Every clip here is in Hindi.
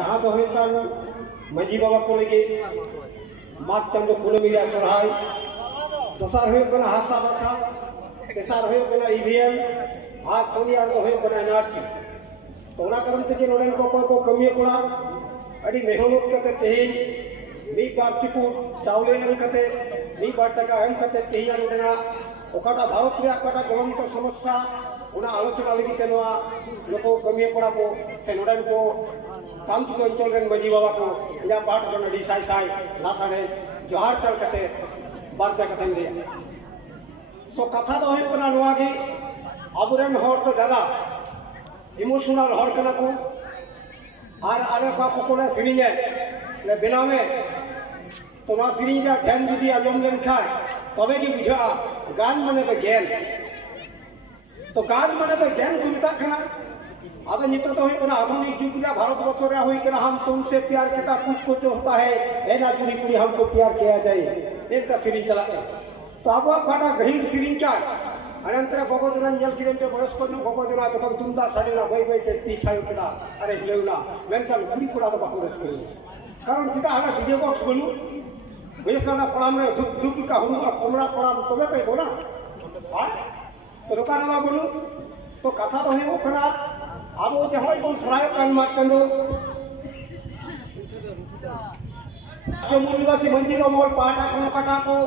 जहाँ तो माजी बाबा को लगे माघ चांदो कुनमी सोहराय दसार हासा बासा तेसार ईवीएम और पुनिया एनआरसी तो कारण से नोडन को कमी कोड़ा अड़ी मेहनत करते तेज मीट बार चुकू चावले एम करते मीट बार टका एम करते तेज नोडना ओकाटा भारत रे ओकाटा ज्वलंत समस्या उना आलोचना लगी ते नोआ लोको कमी कोड़ा को से नोडन को कांतु अंचल रेन माजी बाबा को या पाठ जन डी साई साई लासाने जोहार चल करते बात करते रे तो कथा तो है कोना नोआ गे अबुरेन हर तो दादा इमोशनल हर कना को और आले का कोकोले सिरिंगे ले बिना में तो ना सिरिंगा ध्यान जुदी आजम लेन खाए तबे की बुझा गान माने तो ज्ञान तो गान माने तो ज्ञान को मिता खना आदो नितो तो होई आधुनिक युग में भारत वर्ष रे होई के हम तुमसे प्यार किया कुछ कुछ होता है ऐसा पूरी पूरी हमको प्यार किया जाए एक सिरिंग चला तो अब फाटा गहीर सिरिंग का अनंतर भगवजना जल किरण के बयस को भगवजना जखन तुमदा साडीना बई बई ते ती छायो केदा अरे हिलेउना मेनकान गुडी कोड़ा तो बाको रस करी कारण चिता हला डीजे बॉक्स बोलू बेसना पड़ाम रे धुप धुप का हुआ कोमरा पड़ाम तबे कई बोला हां तो रोकाना बोलू तो कथा तो है ओकरा अब जे होय कोन थराय कान मा चंदो के मूलवासी मंजिलो मोल पाटा कोन कटा को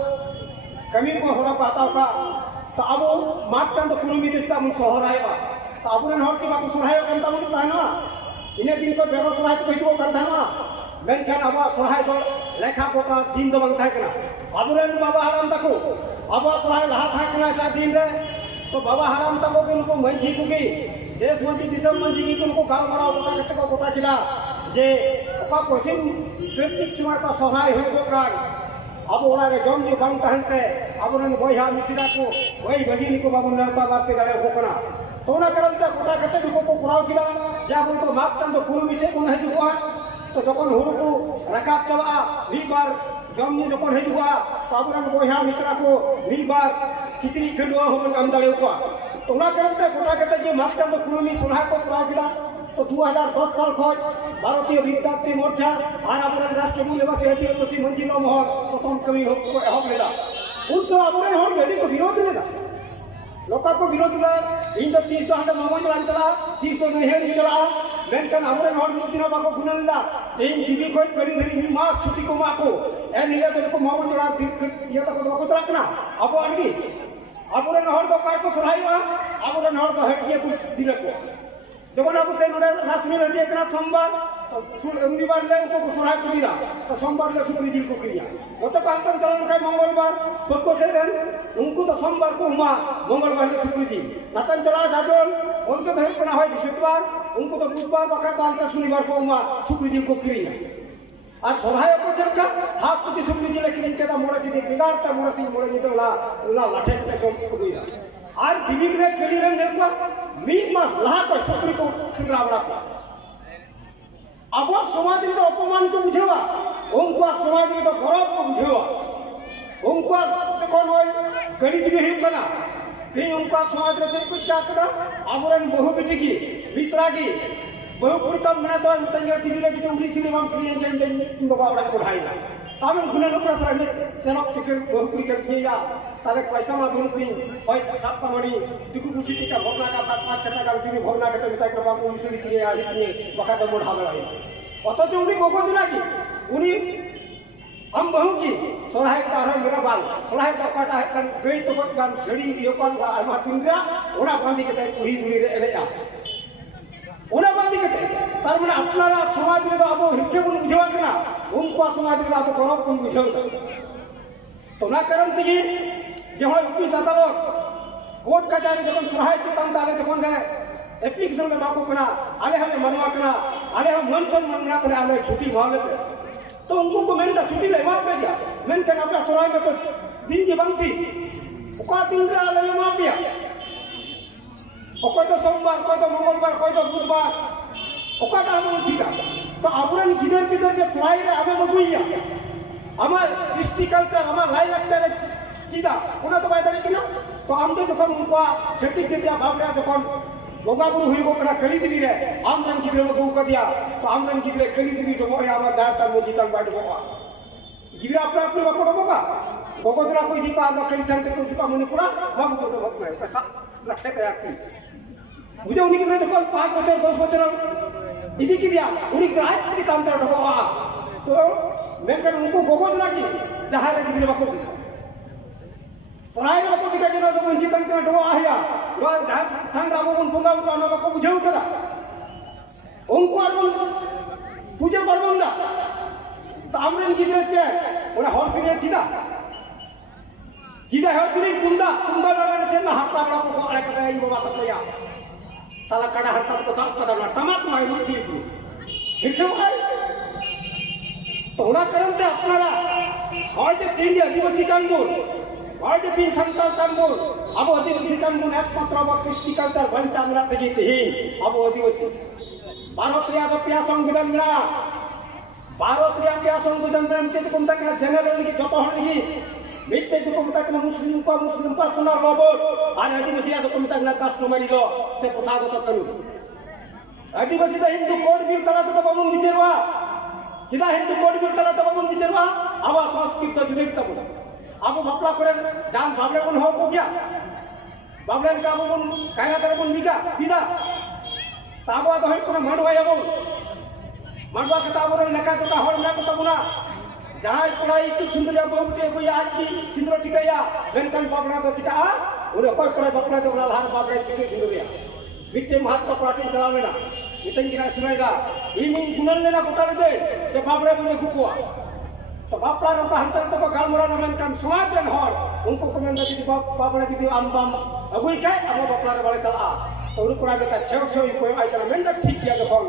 कमी को होरा पाता का तो अब माघ चांद कुनमी दिसता मुन सोहरायवा तो अबुरेन हर चिबा को सोहराय कांता मुन ताना इने दिन को बेरो सोहराय तो कहितो कांता ना मेनखान अब सोहराय को लेखा कोटा दिन दो बंग थाय कना अबुरेन बाबा हराम तको अब सोहराय लहा थाय कना चा दिन रे तो बाबा हराम तको के उनको मंजी कुगी देश मंजी दिसम मंजी की उनको गाल मारा कोटा कते को कोटा खिला जे ओका कोसिन प्रत्येक समय का सोहराय होय को कान अब ओना रे जम जो काम कहते अब उन बोया मिसिरा को वही बगिनी को बाबू नरता बाते गले होकना तो ना करम का कोटा कते को पुराव किला जा बोल तो माप तंद कुरुमी से कोन हजुआ तो जकोन हुरु को रकाब चला वी बार जम नि जकोन हजुआ तो अब उन बोया मिसिरा को वी बार कितनी खेलुआ हो काम दले को तो ना करम का कोटा कते जो माप तंद कुरुमी सुना को पुराव किला तो 2010 साल खज भारतीय विद्यार्थी मोर्चा और अपने राष्ट्रीय मूल्यवासी आदिवासी मंजिलो मोहर प्रथम कमी एहब लेला उन सब अपने हर गली को विरोध लेला लोका को विरोध ला इन तो 30 तो हंडा मोमन ला चला 30 तो नहीं है चला मेनकन अपने हर मुतिनो बाको गुनला तीन टीवी कोई करी धरी मास छुट्टी को माको ए नीले तो मोमन ला ये तो बाको तलकना अब अनगी अपने हर तो कार को सराईवा अपने हर तो हटिए को दिले को जब आप से राशि में एक सोमवार तो रविवार ले उनको सुराय को दिला तो सोमवार ले शुक्र जी को क्रिया वो तो कांतन चलन का मंगलवार सबको से उनको तो सोमवार को हुआ मंगलवार ले शुक्र जी नतन चला जाजोल उनको तो पना है बृहस्पतिवार उनको तो बुधवार बका कांतन शनिवार को हुआ शुक्र जी को क्रिया और सोराय को चलका हाथ कुछ शुक्र जी लेकिन के मोड़ जी बिगाड़ता मोड़ सी मोड़ जी तो ला लाठे के सब को दिया आज टीवी रे केली रे नेकवा मीट मास लहा को छुकरी को सुतरावड़ा को अब समाज में तो अपमान को बुझेवा उनको समाज में तो गौरव को बुझेवा उनको तो कौन होय गणित में ही बना ते उनको समाज में कुछ जाकड़ा अबरन बहु बेटी की मित्रा की बहु पुरतम मना तो तंगे टीवी रे की उड़ी सिनेमा क्रिएट जन बगावड़ा को ढाईला तामें गुना लोकरा सर सेनक चुके बहु पुरी कर दिया तारे पैसा मा बुनती होय सात कमणी तिकु कुछि टिका भोगना का 5 टका का टीवी भोगना के मिता के बाबू उसी की आ इतने बका तो मोड़ हावे अतो जो उनी गोगो जुना की उनी हम बहु की सोराय का है मेरा बाल सोराय का काटा है कन गई तो कन छड़ी यो कन आमा तिंद्रा ओना बांधी के पुरी पुरी रे एलेया ओना बांधी के तार माने अपनारा समाज में तो अब हिचे को बुझवा के ना उनको समाज में तो गौरव को बुझो तो ना करम ती जो यूपी अदालत कोर्ट कचहरी जब सुराय चितान दाले जखन रे एप्लीकेशन में बाको कना आले हमें मनवा कना आले हम मनसन मनना करे आले छुट्टी मांगे तो उनको को मैंने छुट्टी लेवा पे दिया मैंने कहा अपना सुराय में तो दिन की बनती उका दिन रे आले लेवा पिया ओको तो सोमवार को तो मंगलवार को तो बुधवार ओका ता हम ठीक तो अबुरन गिदर पिदर के सुराय रे हमें मगुइया हमार दृष्टि कल्चर हमार लाई लगता है सीधा उन्हें तो बाय कि ना तो हम तो जब उनको छठी के दिया भावना जब बोगा बुरु हुई को कना खली दिरी रे आमरन गिद्रे को गौ दिया तो आमरन गिद्रे खली दिरी डबो या आमा दाता मोजी तन बाट डबो गिद्रे अपना अपने बको डबोगा बोगो दरा कोई दीपा आमा खली तन को दीपा मुनि कुड़ा बाबू को तो भक्त में कैसा लखे तैयार की मुझे उन्हीं के तो कौन 5 बच्चे 10 बच्चे इदी की दिया उन्हीं के आज की काम कर डबो तो मैं कर उनको बोगो दरा की जहां रे गिद्रे बको दी पराय बको दिका जनो तो मंजी तन के डबो आया लो थान राबो उन बोगा बुरा ना बको बुझाऊ करा उनको आरबन पूजा परबंदा तो आमरन गिद्रे के ओना हरसिने सीधा हरसिने कुंदा लगाने चलना हाथ बड़ा को अड़े कदा ई बाबा तो या साला कड़ा हरता को दाम कदा ना टमाक माई मुठी थी देखो भाई तो ओना करते अपनारा और जे 3 आदिवासी कानून और जे 3 संताल कानून अब आदिवासी कानून एकमात्र अब कृष्टि कल्चर बंचा हमरा तगी तीन अब आदिवासी भारत रे प्या संविधान में भारत रे प्या संविधान में के तो कोनता के जनरल के जतो हनी मिते तो कोनता के मुस्लिम पर्सनल लबो और आदिवासी तो कोनता ना कस्टमरी लो से प्रथागत करू आदिवासी तो हिंदू कोड बिल तला तो बाबू विचारवा सीधा हिंदू कोड बिल तला तो बाबू विचारवा अब संस्कृत तो जुदे तब अब बापला करे जान बाबले कोन हो को गया बाबले का बाबू कायरा तर कोन बिदा ताबो तो कोन मानवा याबो मानवा के ताबो लेका तो हर ना को तबना जहां कोड़ा इतु सुंदर बहुते कोई आज की सिंदूर टिकाया वेलकम बाबला तो टिका और कोई करे बापला तो लाल बाबले टिके सिंदूरिया विते महत्व पार्टी चलावेना इतन की ना सुनाएगा इन गुणन लेना कोटाले दे जे बाबले बने गुकुआ तो बापला रो का अंतर तो गालमरा न वेलकम समाज रन हर उनको कमेंदा जी बाबला जी आमबाम अगुई काय अब बापला रे बाले चला और कोड़ा बेटा छेव कोई आइकना मेंदा ठीक किया जखन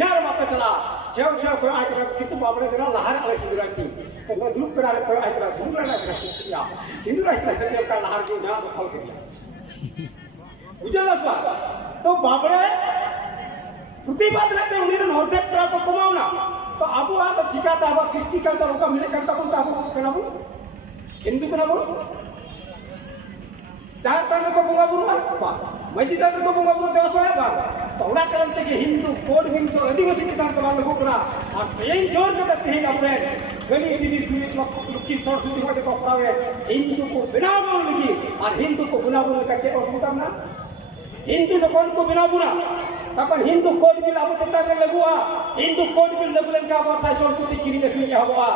यार बापे चला छेव कोई आइकना कितु बाबले देना लहर आले सिंदूराती तो मैं ग्रुप करा कोई आइकना सिंदूर आइकना से का लहर जो ना तो फल के दिया बुझलस बा तो बाबले प्रतिबाद रहते उन्हीं ने होते प्राप्त कमावना तो अब आ तो ठिका था अब कृष्टि करता रोका मिले करता बोलता अब कनाबू हिंदू कनाबू चाहता न को बुंगा बुरुआ मस्जिद को बुंगा बुरु देवस है बा तोड़ा करते कि हिंदू कोड हिंदू आदिवासी के तार तला लोग करा और यही जोर के देते हैं अपने गली दिली सुनी लुकी सरस्वती को तो पड़ावे हिंदू को बिना बोलने और हिंदू को बिना बोलने का क्या असुविधा ना हिंदू लोगों को बिना बुना तपन हिंदू कोड बिल अब तता रे लगुआ हिंदू कोड बिल लगुलन का वर्षा संस्कृति किरी देखिए हवा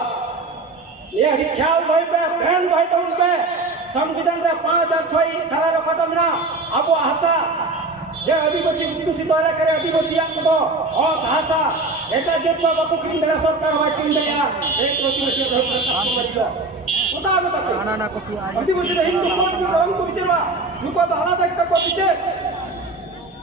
ये हरि ख्याल भाई पे बहन भाई तो उन पे संविधान रे 5006 धारा रखटम ना अब भाषा जे आदिवासी दूषित वाला करे आदिवासी को ओ भाषा एटा जे बाबू क्रीम दे सरकार भाई क्रीम दे एक आदिवासी धर्म पता बता ना को आदिवासी हिंदू कोड बिल हम को विचारवा रुको तो हालात एक को विचार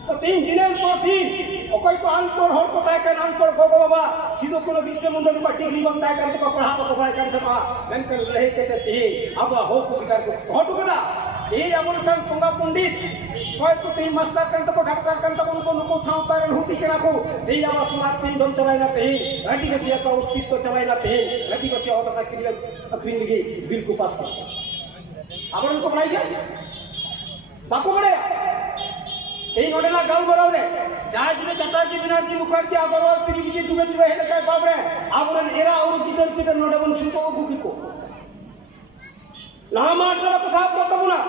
तो 3 दिन पर 3 ओकई को अनपढ़ हर को ताय के अनपढ़ को बाबा सीधो कोनो विश्व मंडल को डिग्री बनता है तो पढ़ा को पढ़ाई कर सका मन कर रहे के ते अब हो को बिकार को हटु कदा ए अमन kan पंगा पंडित कोई को 3 मास्टर kan तो डॉक्टर kan तो उनको सावतारन होती के रखो ए अब समाज 3 जन चलाइना ते आदिवासी का अस्तित्व चलाइना ते आदिवासी होता था कि अपनी बिल को पास कर अब उनको पढ़ाई गया बाको बड़े এই নডেলা গাল বরাবরে জাহাজ রে চটার্জি বিনার্জি মুখার্জি আগরওয়াল ত্রিবিজি দুবে দুবে হেলে কাই বাবরে আবরন এরা और কিদর কিদর নডবন সুতো গুকিকো না মাত্রা তো সাফ করতে না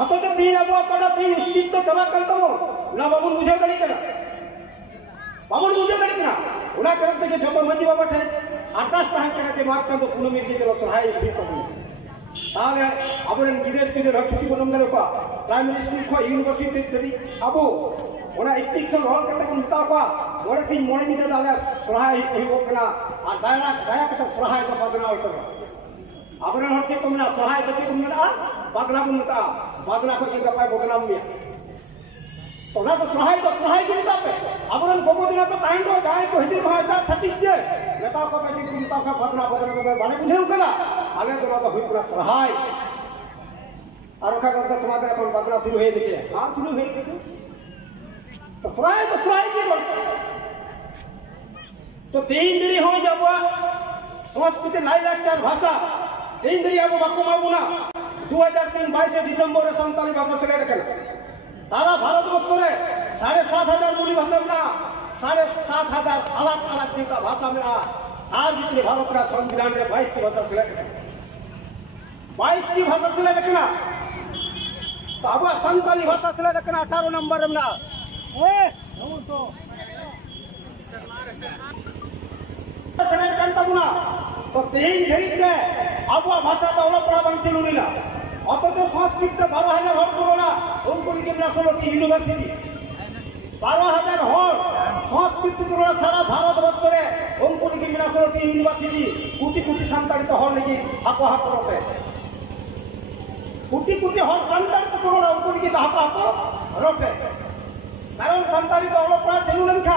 অতটা তিন আবু কটা তিন অস্তিত্ব জমা করতে না বাবুন বুঝে গলি কেনা বাবুন বুঝে গলি কেনা ওনা করতে যে যত মজি বাবা ঠাই 28 টাকা কেনাতে মাত কাঁদো কোনো মির্জি দিল সহায় বিল করব তাহলে আবরন গিদের গিদের হচ্ছে কোন গেল কা प्राइमरी स्कूल को यूनिवर्सिटी तरी अब ओना एप्लीकेशन हॉल कते को मिता को मोरे तीन मोरे नि दाले सहाय होइबो कना आ दाया कते सहाय को बदना होतो आबरन हरते कोमना सहाय कते कोमना बदना बुनता बदना को के पाए बदना मिया तो ना तो सहाय गुनता पे आबरन गोगो दिना पे ताइन तो गाय को हिदी भाई का छत्तीस जे नेता को बेटी गुनता का बदना को बाने बुझेउ कला आले तो हुई पूरा सहाय और का करता समाज में कौन बदला शुरू है देखे हां शुरू है देखे तो फ्राई के बोल तो 3 दिन हो जाबवा संस्कृति लाई लाचार भाषा 3 दिन अब बाको माबुना 2003 22 डिसेंबर 47 भाषा से लेकर सारा भारतवर्ष में 7,500 मूल भाषा में 7,500 अलग अलग जगह भाषा में आर जितने भारत का संविधान में 22 भाषा सिलेक्ट 22 भाषा सिलेक्ट करना तो अब संताली भाषा सिलेक्ट करना 18 नंबर में सिलेक्ट करता बुना तो तीन घड़ी के अब भाषा डेवलप करा बंद चलू नहीं অথচ সংস্কৃত 12,000 হল করোনা অঙ্কুরিকে ন্যাশনালিটি ইউনিভার্সিটি 12,000 হল সংস্কৃত করোনা সারা ভারতবর্ষে অঙ্কুরিকে ন্যাশনালিটি ইউনিভার্সিটি কোটি কোটি সান্তাড়িত হল লাগি হাপো হাপো রতে কোটি কোটি হল সান্তাড়িত করোনা অঙ্কুরিকে হাপো হাপো রতে কারণ সান্তাড়িত হল প্রায় চলু লেখা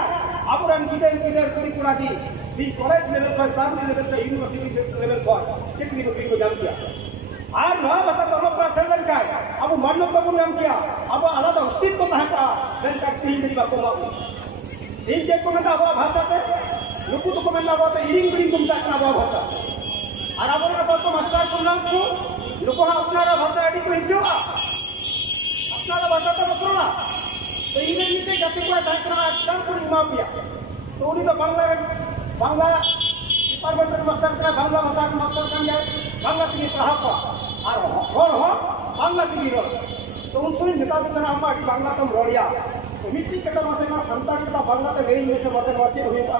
আবরান গিদের গিদের পরিকুড়া দি দি কলেজ লেভেল पर प्राइमरी लेवल पे यूनिवर्सिटी लेवल पर चाकरी नौकरी को जान किया आज नया भाषा डेवलप करा चलन का अब मानव को नाम किया अब अलग अस्तित्व कहाँ का दिन का तीन दिन बात को तीन चेक को ना अब भाषा से लोगों तो कमेंट ना बात इरिंग बिरिंग तुम तक ना भाषा और अब उनका बात को मास्टर को नाम को लोगों हाँ अपना भाषा एडिट में क्यों अपना भाषा तो बकरो ना तो इन्हें इनसे जाति को ढांक करना काम को नाम दिया तो उन्हीं तो बांग्ला डिपार्टमेंट मास्टर का बांग्ला भाषा का मास्टर कर जाए बांग्ला की पढ़ा और हर हो बांग्ला की रोल तो उनको नेता भी करना हमारी बांग्ला तम रोड़िया तो मिट्टी के तरह से ना संतान का बांग्ला तो नहीं में से मतलब वाचे होगा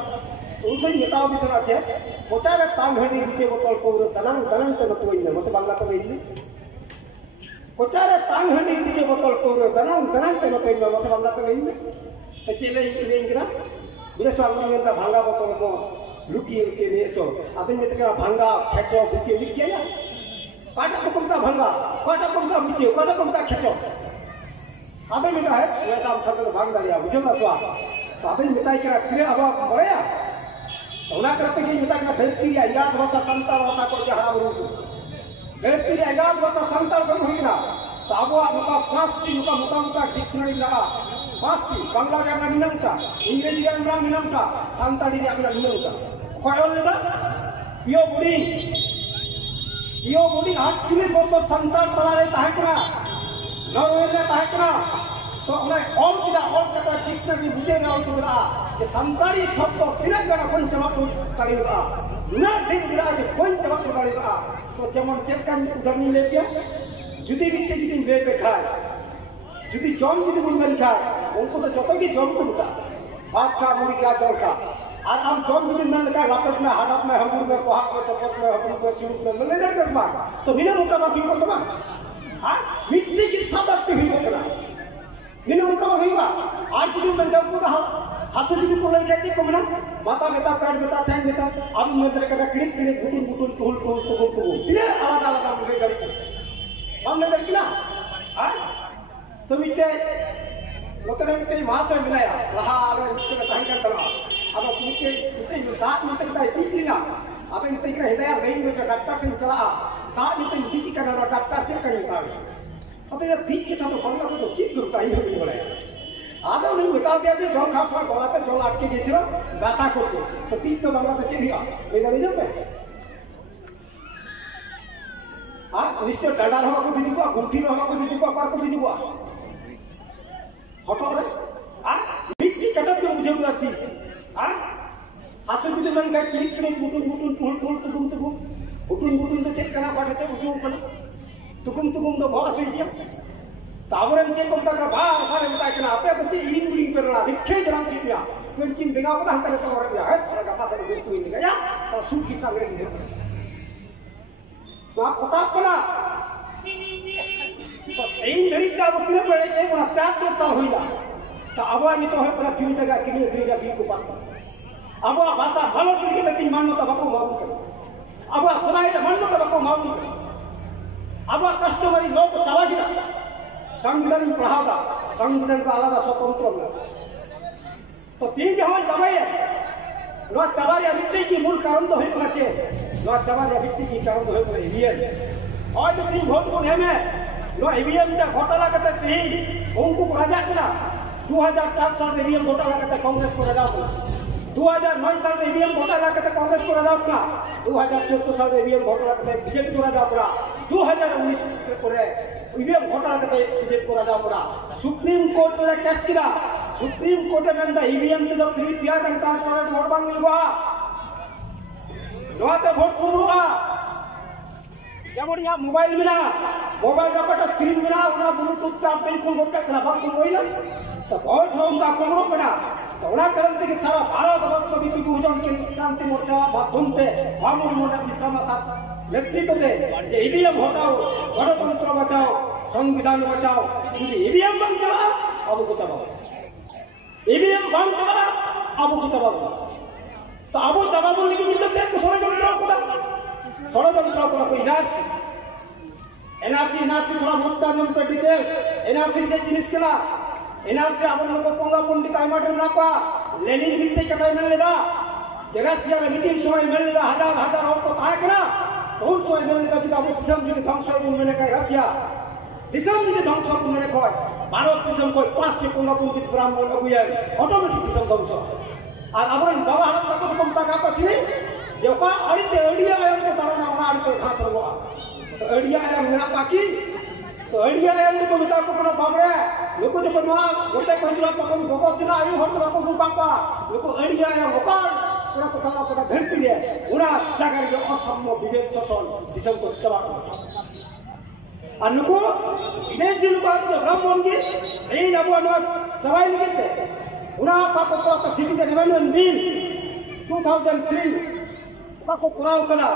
तो उनको नेता भी करना चाहिए पोचारे ताम हड़ी नीचे बोतल को दलन दलन से न कोई नहीं मतलब बांग्ला तो नहीं पोचारे ताम हड़ी नीचे बोतल को दलन दलन से न कोई नहीं मतलब बांग्ला तो नहीं तो चले इंग्रा बिना स्वामी में भांगा बोतल को लुकी के लिए सो अभी में तो क्या भांगा खेचो बुचे लिख गया काटा तो कमता भांगा काटा कमता बुचे काटा कमता खेचो अभी में है वेदा छत्र भांगा लिया बुझे ना स्वाद तो अभी में ताई क्या क्रिया अब पड़ेगा तो ना करते कि में ताई धरती या याद भाषा संताल भाषा को हरा रूप धरती या याद भाषा संताल को होई ना तो अब आपका फास्ट मुका डिक्शनरी लगा फास्ट बांग्ला के अपना नियम का इंग्लिश के अपना नियम का संताली के अपना नियम का कोयल लेना पियो बुड़ी एक्चुअली बहुत संताल तला रहता है क्या नॉर्वे रहता है क्या तो उन्हें और क्या डिक्शनरी बुझे ना तो रहा कि संताली शब्द तिरक गना कोई जवाब करेगा ना दिन बिरा जो कोई जवाब करेगा तो जमन चेक कर जमीन लेके जुदी बिचे जुदी ले पे खाए जुदी जम जुदी मुंडन खाए उनको तो जोतो की जम को उठा भात का मुड़ी का जल का और हम जम जुदी ना लगा लापत में हाथ में हमूर में कोहाक में चपत में हमूर में सिरुप में मिलने जाएगा इसमें तो बिना उनका बाकी को तो हाँ मिट्टी की सादर पे ही होगा बिना उनका बाकी हुआ आज जुदी मैं जब को कहा हाथों जुदी को लेके आती कमना माता बेटा पैर बेटा थैंक बेटा अब मैं तेरे करा क्लिक क्लिक बुटुन टूल तिने अलग अलग हम ले गई हमने देखी ना हाँ तो मिट्टी मतलब मिट्टी महाशय मिलाया रहा अगर मिट्टी में तहंकर तला अब मिट्टी दांत मिट्टी का इतनी ना अब मिट्टी का हिदाया नहीं में से डॉक्टर से चला दांत मिट्टी मिट्टी का ना डॉक्टर से कहीं था अब ये ठीक के था तो बंदा को तो चीज करता ही नहीं बोला आधा नहीं बता दिया कि जो खा खा बोला था जो लाट के गए थे गाता करते तो ठीक तो बंदा तो चलिए लेगा नहीं जाते हाँ निश्चय डाडा रहा को दीदी को गुंठी रहा को दीदी को अपार को दीदी को हटो रे हाँ मिट्टी कदम पे मुझे बुलाती हाँ आसन भी तो मन का क्लिक क्लिक बुटुन तुकुम तो चेक करना पड़ता है बुटुन तुकुम तो बहुत सही दिया तावरन चेक कम तक बाहर सारे बता के ना आपे तो चीज इन बिलिंग पर ना दिखे जनाम चीज में तुम चिम देगा पता हम तेरे को और दिया है सारा का पता नहीं तू नहीं गया सब सूख की चांगड़े दी तो आप पता पड़ा तो इन धरी का वो तीन बड़े के बना 4 साल हुईला तो अब आनी तो है पूरा चुनी जगह किले किले भी को पास अब भाषा भलो चुनी के तीन मान तो बको मालूम कर अब सुनाई तो मान तो बको मालूम कर अब कस्टमरी लोग चावा गिरा संविधान पढ़ाता संविधान का आलादा स्वतंत्र तो तीन जहां चावाए लो चावारी अभिट्टी की मूल कारण तो है पचे लो चावारी अभिट्टी की कारण तो है ईवीएम और जो तीन वोट को में लो ईवीएम का घोटाला करते तीन उनको राजा करा 2004 साल में ईवीएम घोटाला करते कांग्रेस को राजा करा 2009 साल में ईवीएम घोटाला करते कांग्रेस को राजा करा 2014 साल में ईवीएम घोटाला करते बीजेपी को राजा करा 2019 को ইভিএম ঘটনা কথা বিজেপি করা যাও করা সুপ্রিম কোর্ট রে কেস কিরা সুপ্রিম কোর্টে মেন্দা ইভিএম তে দ ফ্রি ফেয়ার এন্ড ট্রান্সপারেंट ভোট বাং মিলবা নয়াতে ভোট কুমড়া যেমন ইয়া মোবাইল মিলা মোবাইল ব্যাপারটা স্ক্রিন মিলা ওনা ব্লুটুথ চাপ দেই কোন ভোট কাকরা বাক কোন হইলা তো ভোট হোঙ্গা কুমড়ো করা তো ওনা কারণ থেকে সারা ভারত বর্ষ বিপি বহুজন ক্রান্তি মোর্চা মাধ্যমতে আমর মোটা বিশ্রাম সাথ নেতৃত্বে যে ইভিএম হটাও গণতন্ত্র বাঁচাও সংবিধান বাঁচাও যদি ইভিএম বাং চলা অবগত পাবো ইভিএম বাং চলা অবগত পাবো তো আবু চাবাবো লিখে দিতে একটু ষড়যন্ত্র করা ষড়যন্ত্র করা কই দাস এনআরসি থোড়া মুদ্দা নিয়ন্ত্রণ দিতে এনআরসি যে জিনিস কেনা এনআরসি আমার লোক পঙ্গা পন্ডিত আইমাটের রাখা লেনিন মিথ্যে কথায় মেলে না রাশিয়ার মিটিং সময় মেলে না হাজার হাজার অঙ্ক থাকে না কোন সময় মেলে না যদি আবু দিশাম যদি ধ্বংস মেনে খায় রাশিয়া দিশাম যদি ধ্বংস মেনে খায় ভারত দিশাম কয় 5টি পঙ্গা পন্ডিত ব্রাহ্মণ অগুয়ায় অটোমেটিক দিশাম ধ্বংস আর আমার বাবা হাত কত রকম টাকা পাঠিয়ে যে ওকা আড়িতে এড়িয়া আয়কে তারা না ওনা আড়িতে ঘাস রবো তো এড়িয়া আয় মেরা পাকি তো এড়িয়া আয় তো মিতা को কোনো বাবরে লোক যখন মা গোটে কইলা তখন গবর দিন আয়ু হত রকম বাপা লোক এড়িয়া আয় ওকা সেটা কথা কথা ধরতি রে ওনা জায়গায় যে অসম্য বিবেক শোষণ দিশম করতে পারে আর লোক বিদেশি লোক ব্রাহ্মণ কি এই যাবো আমার সবাই লিখতে ওনা পাপা তো সিটিজেন অ্যামেন্ডমেন্ট বিল 2003 को कराव कला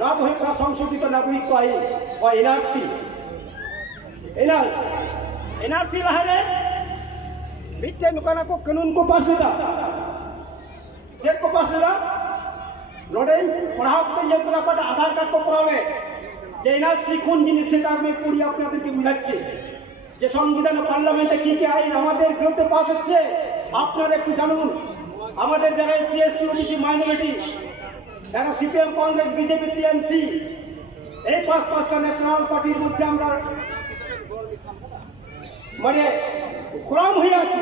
ना तो है संशोधित नागरिकत्व आईन और एनआरसी लहरे बीते नुकाना को कानून को पास लेगा चेक को पास लेगा नोडे पढ़ाओ तो ये पूरा पढ़ा आधार कार्ड को पढ़ावे जे एनआरसी কোন জিনিস সেটা আমি পুরি আপনাদেরকে বুঝাচ্ছি যে সংবিধান পার্লামেন্টে কি কি আইন আমাদের বিরুদ্ধে পাস হচ্ছে আপনারা একটু জানুন আমাদের যারা এসসি এসটি ওবিসি মাইনরিটি যারা সিপিএম কংগ্রেস বিজেপি টিএমসি এই পাঁচটা ন্যাশনাল পার্টির মধ্যে আমরা মানে ক্রম হয়ে আছে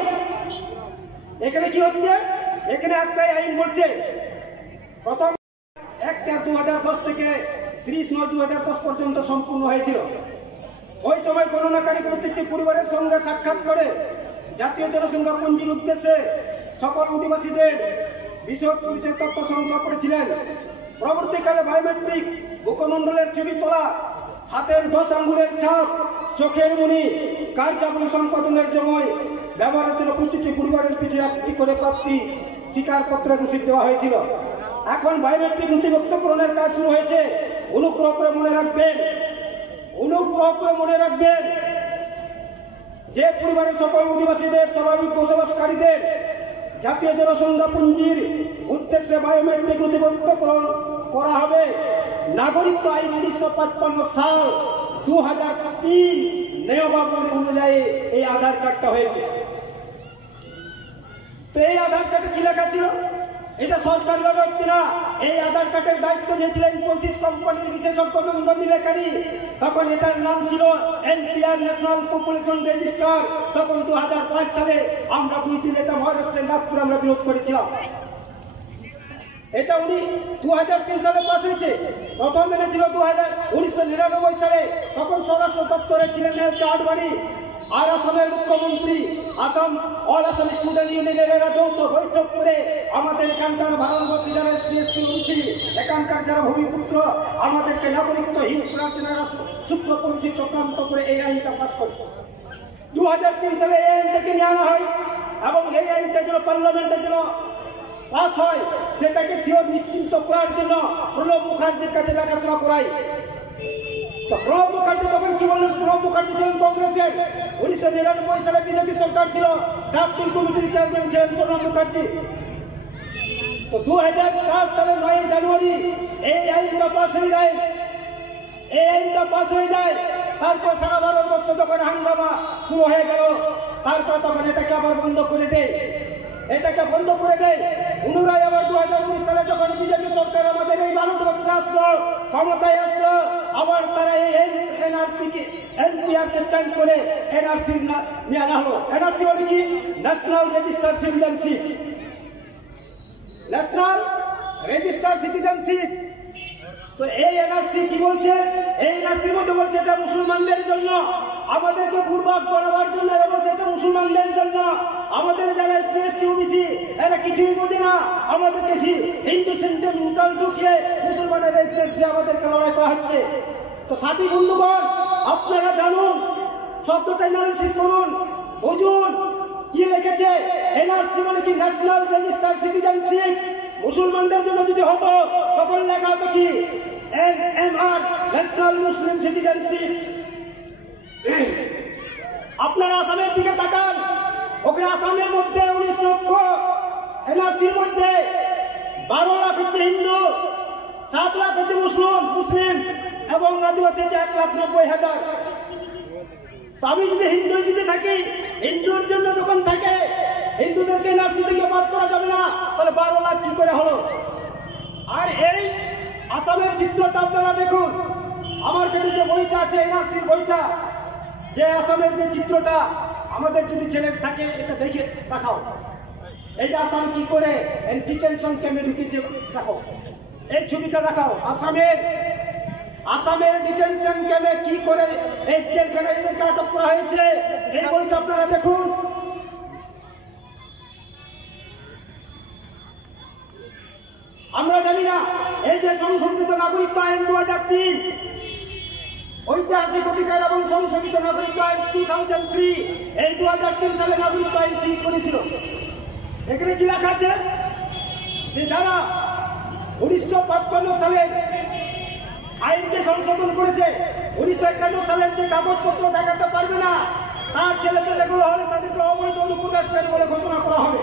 এখানে কি হচ্ছে এখানে একটাই আইন বলছে প্রথম 1/4/2010 থেকে 30/9/2010 পর্যন্ত সম্পূর্ণ হয়েছিল ওই সময় গণনাকারী প্রত্যেকটি পরিবারের সঙ্গে সাক্ষাৎ করে জাতীয় জনসংখ্যা পঞ্জির উদ্দেশ্যে সকল অধিবাসীদের বিশদ পরিচয় তথ্য সংগ্রহ করেছিলেন পরবর্তীকালে বায়োমেট্রিক মুখমণ্ডলের ছবি তোলা হাতের 10 আঙ্গুলের ছাপ চোখের মনি কার্যাবলী সম্পাদনের সময় ব্যবহারের প্রতিটি পরিবারের পিছু একটি করে প্রাপ্তি স্বীকারপত্র রসিদ দেওয়া হয়েছিল এখন বায়োমেট্রিক নথিভুক্তকরণের কাজ শুরু হয়েছে অনুগ্রহ করে মনে রাখবেন যে পরিবারের সকল অধিবাসীদের স্বাভাবিক বসবাসকারীদের জাতীয় জনসংখ্যা পঞ্জির উদ্দেশ্যে বায়োমেট্রিক নথিভুক্তকরণ করা হবে নাগরিকত্ব আইন 1955 সাল 2003 নিয়মাবলী অনুযায়ী এই আধার কার্ডটা হয়েছে তো এই আধার কার্ডে কি লেখা ছিল এটা সরকারিভাবে হচ্ছে না এই আধার কার্ডের দায়িত্ব নিয়েছিলেন ইনফোসিস কোম্পানির বিশেষজ্ঞ নন্দনী লেখারি তখন এটার নাম ছিল এনপিআর ন্যাশনাল পপুলেশন রেজিস্টার তখন 2005 সালে আমরা 2-3 এটা মহারাষ্ট্রের নাগপুরে আমরা বিরোধ করেছিলাম এটা 2003 সালে পাস হয়েছে প্রথম এনেছিল 1999 সালে তখন স্বরাষ্ট্র দপ্তরে ছিলেন আডবাণী আর আসামের মুখ্যমন্ত্রী আসাম অল আসাম স্টুডেন্ট ইউনিয়নের যৌথ বৈঠক করে আমাদের এখানকার ভারতবর্ষী যারা এসসি ওবিসি এখানকার যারা ভূমিপুত্র আমাদেরকে নাগরিকত্বহীন করার জন্য সূক্ষ্ম পলিসি চক্রান্ত করে এই আইনটা পাস করে 2003 সালে এই আইনটাকে নিয়ে আনা হয় এবং এই আইনটা যেন পার্লামেন্টের জন্য পাস হয় সেটাকে শিওর নিশ্চিন্ত করার জন্য প্রণব মুখার্জির কাছে দেখাশোনা করাই তো প্রণব মুখার্জি তখন কি বললেন প্রণব মুখার্জি ছিলেন কংগ্রেসের 1999 সালে বিজেপি সরকার ছিল ড্রাফটিং কমিটির চেয়ারম্যান ছিলেন প্রণব মুখার্জি তো 2004 সালে 9 জানুয়ারি এই আইনটা পাস হয়ে যায় তারপর সারা ভারতবর্ষ যখন হাঙ্গামা শুরু হয়ে গেল তারপর তখন এটাকে আবার বন্ধ করে দেয় পুনরায় আবার 2019 সালে যখন বিজেপি সরকার আমাদের এই ভারতবর্ষে আসলো ক্ষমতায় আসলো আবার তারা এই এনপিআরকে চেঞ্জ করে এনআরসি নিয়ে আনা হলো এনআরসি মানে কি ন্যাশনাল রেজিস্টার সিটিজেনশিপ তো এই এনআরসি কি বলছে এই এনআরসির মধ্যে বলছে এটা মুসলমানদের জন্য আমাদেরকে বুড়বাক করাবার জন্য এবং সেটা মুসলমানদের জন্য আমাদের যারা এসসি ওবিসি এরা কিছুই বোঝে না, আমাদেরকে হিন্দু সেন্টিমেন্টাল ঢুকিয়ে মুসলমানের আমাদেরকে লড়াই করা হচ্ছে। তো সাথী বন্ধুগণ, আপনারা জানুন, শব্দটা অ্যানালিসিস করুন, বুঝুন কি লিখেছে। এনআরসি মানে কি? National registered citizenship. মুসলমানদের জন্য যদি হতো তখন লেখা হতো কি? এনএমআর, ন্যাশনাল মুসলিম সিটিজেনশিপ। আপনারা আসামের দিকে তাকান, ওখানে আসামের মধ্যে 19 লক্ষ, এনআরসির মধ্যে 12 লাখ হচ্ছে হিন্দু, 7 লাখ হচ্ছে মুসলিম এবং আদিবাসী হচ্ছে 1,90,000। আমি যদি হিন্দু দিতে থাকি, হিন্দুর জন্য যখন থাকে, হিন্দুদেরকে এনআরসি থেকে বাদ করা যাবে না, তাহলে 12 লাখ কি করে হলো? আর এই আসামের চিত্রটা আপনারা দেখুন, আমার কাছে যে বইটা আছে এনআরসির বইটা, যে আসামের যে চিত্রটা, আমাদের যদি ছেলে থাকে এটা দেখে দেখাও। এই যে আসামে কি করে ডিটেনশন ক্যাম্পে ঢুকেছে দেখো, এই ছবিটা দেখাও। আসামের ডিটেনশন ক্যাম্পে কি করে এই জেলখানায় এদেরকে আটক করা হয়েছে, এই বইটা আপনারা দেখুন। আমরা জানি না এই যে সংশোধিত নাগরিকত্ব আইন 2003, ঐতিহাসিক অধিকার এবং সংশোধিত নাগরিকত্ব আইন 2003, এই 2003 সালে নাগরিকত্ব আইন ঠিক করেছিল। এখানে কি লেখা আছে? যে যারা 1955 সালের আইনকে সংশোধন করেছে, 1951 সালের যে কাগজপত্র দেখাতে পারবে না, তার ছেলেপেলেগুলো হলে তাদেরকে অবৈধ অনুপ্রবেশকারী বলে ঘোষণা করা হবে।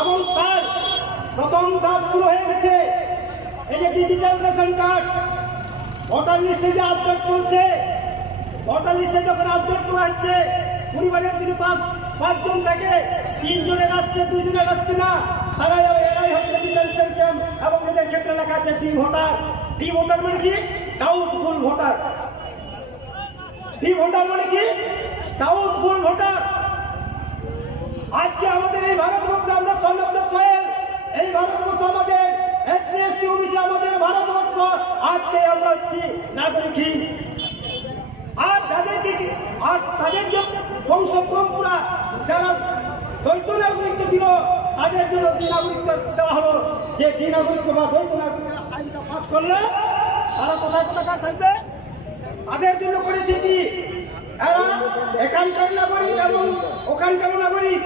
এবং তার প্রথম ধাপ শুরু হয়ে গেছে। এই যে ডিজিটাল রেশন কার্ড, ভোটার লিস্টে যে আপডেট চলছে, ভোটার লিস্টে যখন আপডেট করা হচ্ছে, পরিবারের যদি 5 জন থাকে, 3 জনের আসছে, 2 জনের আসছে না, তারা এরাই হচ্ছে ডিটেনশন ক্যাম্প। এবং এদের ক্ষেত্রে লেখা আছে ডি ভোটার। ডি ভোটার মানে কি? Doubtful voter. ডি ভোটার মানে কি? Doubtful voter. আজকে আমাদের এই ভারতবর্ষে আমরা সমৃদ্ধ সয়েল, এই ভারতবর্ষ আমাদের এসসি এসটি ওবিসি আমাদের ভারতবর্ষ, আজকে আমরা হচ্ছি নাগরিকহীন। আর তাদের যে বংশ পরম্পরা যারা দ্বৈত নাগরিকত্ব দিল, তাদের জন্য দ্বিনাগরিকত্ব দেওয়া হলো। যে দ্বিনাগরিকত্ব বা দ্বৈত নাগরিকত্ব আইনটা পাস করলে তারা কোথায় কোথাকার থাকবে, তাদের জন্য করেছে কি? এরা এখানকার নাগরিক এবং ওখানকার নাগরিক।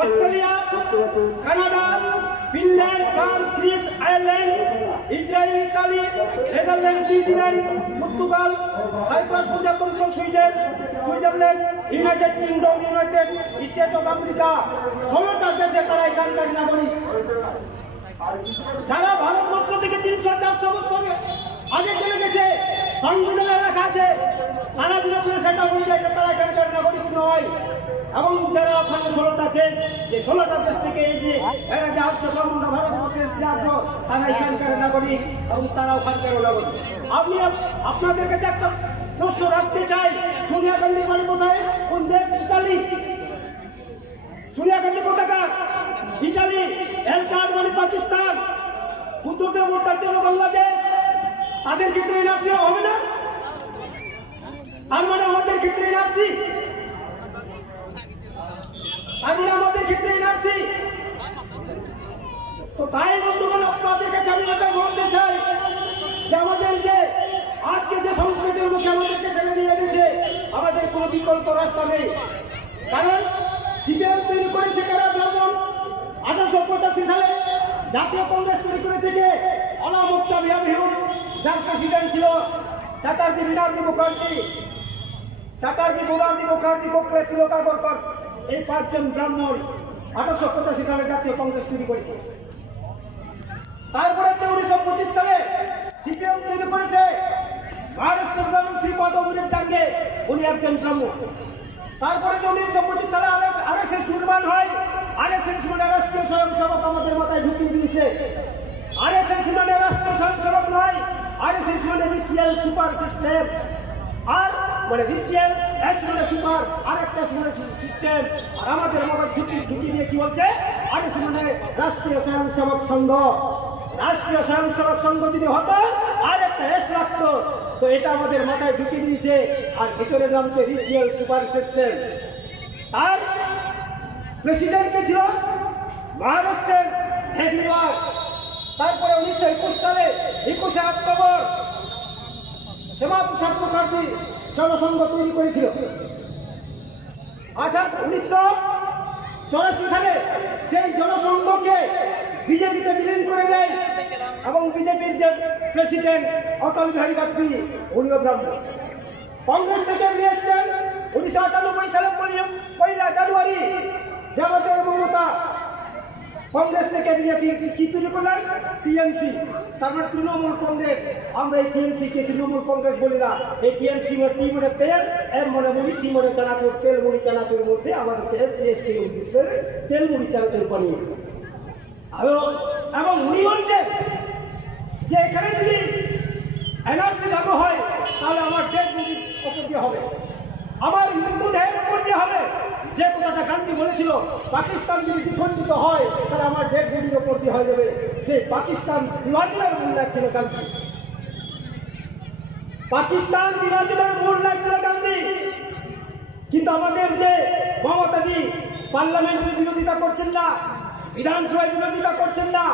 Australia, Canada, Finland, France, Greece, Ireland, Israel, Italy, Netherland, New Zealand, Portugal, Cyprus, প্রজাতন্ত্র, Switzerland, United Kingdom, United State of America, 16টা দেশে তারা এখানকার নাগরিক। যারা ভারতবর্ষ থেকে 300-400 বছর আগে চলে গেছে, সংবিধানে লেখা আছে, তারা যদি সেটা বলে যায় তারা এখানকার নাগরিক নয়। এবং যারা ওখানে 16টা দেশ, যে 16টা দেশ থেকে এই যে এরা যে আসছে ব্রাহ্মণরা ভারতবর্ষে এসছে আসলো, তারা এখানকার নাগরিক এবং তারা ওখানকার নাগরিক। আমি আপনাদের কাছে একটা প্রশ্ন রাখতে চাই, সোনিয়া গান্ধী বাড়ি কোথায়? কোন দেশ? ইতালি। সোনিয়া গান্ধী কোথাকার? ইতালি। এলকার মানে পাকিস্তান। উত্তরটা ভোটার জন্য বাংলাদেশ। তাদের ক্ষেত্রে এনআরসি হবে না? তার মানে আমাদের ক্ষেত্রে এনআরসি, তার মানে আমাদের ক্ষেত্রে এনআরসি। তো তাই বন্ধুগণ, আপনাদের কাছে আমি এটা বলতে চাই যে আমাদের যে আজকে যে সংস্কৃতির মুখে আমাদেরকে টেনে নিয়ে এনেছে, আমাদের কোনো বিকল্প রাস্তা নেই। কারণ সিপিএম তৈরি করেছে কারা? ব্রাহ্মণ। 1885 সালে জাতীয় কংগ্রেস তৈরি করেছে কে? অনামুক্ত বিহার, যার প্রেসিডেন্ট ছিল চ্যাটার্জি বিনার্জি মুখার্জি, চ্যাটার্জি মুরারজি মুখার্জি, গোখলে, তিলকা বরকর। এই 5 জন ব্রাহ্মণ 1885 সালে জাতীয় কংগ্রেস তৈরি করেছে। তারপরে 1925 সালে সিপিএম তৈরি করেছে মহারাষ্ট্রের ব্রাহ্মণ শ্রীপাদ অমৃতদাঙ্গে, উনি একজন ব্রাহ্মণ। তারপরে 1925 সালে আরএসএস নির্মাণ হয়। আরএসএস মানে রাষ্ট্রীয় স্বয়ংসেবক আমাদের মাথায় ঢুকিয়ে দিয়েছে। আরএসএস মানে রাষ্ট্রীয় স্বয়ংসেবক নয়, আরএসএস মানে রিসিয়াল সুপার সিস্টেম। আর মানে রিসিয়াল, এস মানে সুপার, আর একটা মানে সিস্টেম। আর আমাদের মাথায় ঢুকিয়ে দিয়ে কি বলছে? আরএসএস মানে রাষ্ট্রীয় স্বয়ংসেবক সংঘ। রাষ্ট্রীয় স্বয়ংসেবক সংঘ যদি হতো আর একটা এস লাগতো, তো এটা আমাদের মাথায় ঢুকিয়ে দিয়েছে। আর ভিতরে নামছে রিজিওনাল সুপার সিস্টেম। তার প্রেসিডেন্ট কে ছিল মহারাষ্ট্রের হেগলিওয়ার। তারপরে 1921 সালে 21শে অক্টোবর শ্যামাপ্রসাদ মুখার্জি জনসংঘ তৈরি করেছিল। 1984 সালে সেই জনসংঘকে বিজেপিতে বিলীন করে দেয় এবং বিজেপির যে প্রেসিডেন্ট অটল বিহারী বাজপেয়ী উনিও ব্রাহ্মণ। কংগ্রেস থেকে বেরিয়ে এসছেন 1998 সালে 1 জানুয়ারি যাবতীয় মমতা কংগ্রেস থেকে বেরিয়ে কি তৈরি করলেন টিএমসি, তার মানে তৃণমূল কংগ্রেস। আমরা এই টিএমসি কে তৃণমূল কংগ্রেস বলি না। এই টিএমসি মানে টি মানে তেল, এম মানে মুড়ি, সি মানে চানাচুর। তেল মুড়ি চানাচুর মধ্যে আমাদের এসসি এসটি উদ্দেশ্যে তেল মুড়ি চানাচুর বানিয়ে এবং উনি বলছেন যে এখানে যদি এনআরসি লাগু হয় তাহলে আমার দেশ মুড়ির ওপর দিয়ে হবে, আমার মৃত্যুদেহের উপর দিয়ে হবে। যে কথাটা গান্ধী বলেছিল পাকিস্তান যদি দ্বিখণ্ডিত হয় তাহলে আমার দেশ মুড়ির ওপর দিয়ে হয়ে যাবে, সেই পাকিস্তান বিভাজনের মূল লাগছিল গান্ধী। পাকিস্তান বিভাজনের মূল লাগছিল গান্ধী। কিন্তু আমাদের যে মমতাজি পার্লামেন্টের বিরোধিতা করছেন না, বিধানসভায় বিরোধিতা করছেন না,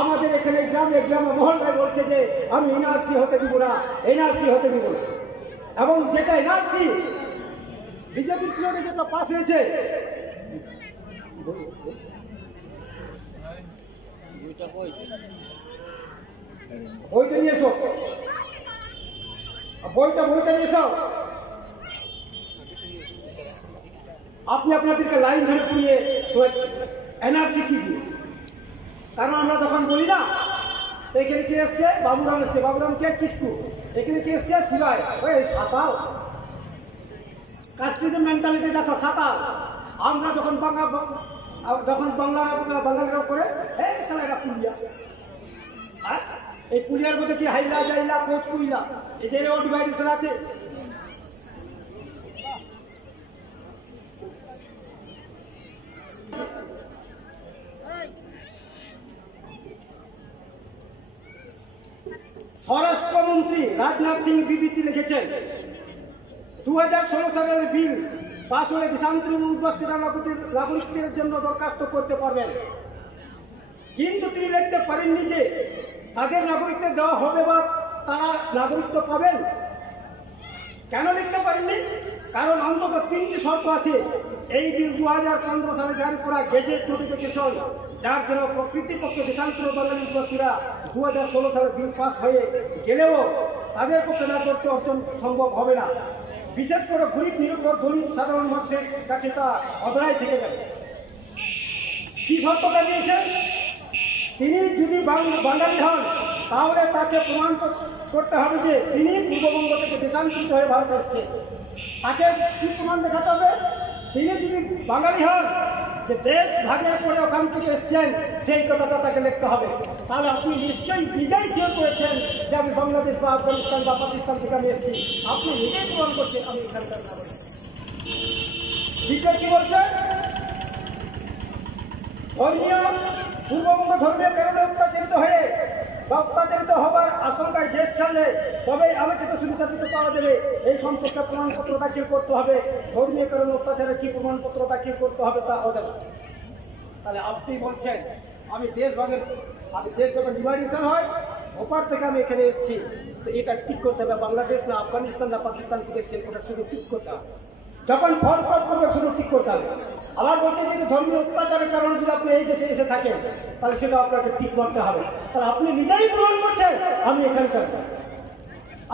আমাদের এখানে গ্রামে গ্রামে মহল্লায় বলছে যে আমি এনআরসি হতে দিব না, এনআরসি হতে দিব না। এবং যেটা এনআরসি বিজেপির পিরিয়ডে যেটা পাস হয়েছে, বইটা নিয়ে এসো, বইটা নিয়ে এসো। আপনি আপনাদেরকে লাইন ধরে পুড়িয়ে এনআরসি কি জিনিস, কারণ আমরা তখন বলি না এখানে কে এসছে, বাবুরাম এসছে, বাবুরাম কে কিসকু, এখানে কে এসছে শিবাই, ওই সাঁতাল কাস্ট্রিজ মেন্টালিটি দেখো সাঁতাল। আমরা যখন বাঙালিরা করে এই সালারা পুলিয়া, এই পুলিয়ার মধ্যে কি হাইলা জাইলা কোচ কুইলা এদেরও ডিভাইডেশন আছে। স্বরাষ্ট্রমন্ত্রী রাজনাথ সিং বিবৃতি লিখেছেন 2016 সালের বিল পাশ হলে দেশান্তরী উপস্থিত নাগরিকদের জন্য দরখাস্ত করতে পারবেন। কিন্তু তিনি লিখতে পারেননি যে তাদের নাগরিকত্ব দেওয়া হবে বা তারা নাগরিকত্ব পাবেন। কেন লিখতে পারেননি? কারণ অন্তত 3টি শর্ত আছে। এই বিল 2015 সালে জারি করা গেজেট নোটিফিকেশন, যার জন্য প্রকৃতিপক্ষে দেশান্তর বাঙালি উপস্থিতরা 2016 সালে বিল পাস হয়ে গেলেও তাদের পক্ষে নাগরিকত্ব অর্জন সম্ভব হবে না। বিশেষ করে গরিব নিরক্ষর দলিত সাধারণ মানুষের কাছে তা অধরাই থেকে যাবে। কি শর্তটা দিয়েছেন? তিনি যদি বাঙালি হন তাহলে তাকে প্রমাণ করতে হবে যে তিনি পূর্ববঙ্গ থেকে দেশান্তরিত হয়ে ভারত আসছে। তাকে কি প্রমাণ দেখাতে হবে? তিনি যদি বাঙালি হন, যে দেশ ভাগের পরে ওখান থেকে এসছেন, সেই কথাটা তাকে লিখতে হবে। তাহলে আপনি নিশ্চয়ই নিজেই শিওর করেছেন যে আমি বাংলাদেশ বা আফগানিস্তান বা পাকিস্তান থেকে আমি এসেছি। আপনি নিজেই প্রমাণ করছেন আমি এখানকার নাগরিক। দ্বিতীয় কি বলছে? পূর্ববঙ্গ ধর্মীয় কারণে অত্যাচারিত হয়ে বা অত্যাচারিত হবার আশঙ্কায় দেশ ছাড়লে তবে আলোচিত সুবিধা দিতে পাওয়া যাবে। এই সম্পর্কে প্রমাণপত্র দাখিল করতে হবে। ধর্মীয় কারণে অত্যাচারে কি প্রমাণপত্র দাখিল করতে হবে তা হবে না। তাহলে আপনি বলছেন আমি দেশ যখন ডিভাইডেশন হয় ওপার থেকে আমি এখানে এসেছি, তো এটা ঠিক করতে হবে বাংলাদেশ না আফগানিস্তান না পাকিস্তান থেকে এসেছেন, ওটা শুধু ঠিক করতে হবে। যখন ফর্ম করবে শুধু ঠিক করতে হবে। আবার বলতে যে ধর্মীয় অত্যাচারের কারণে যদি আপনি এই দেশে এসে থাকেন তাহলে সেটা আপনাকে ঠিক করতে হবে। তাহলে আপনি নিজেই প্রমাণ করছেন আমি এখানকার,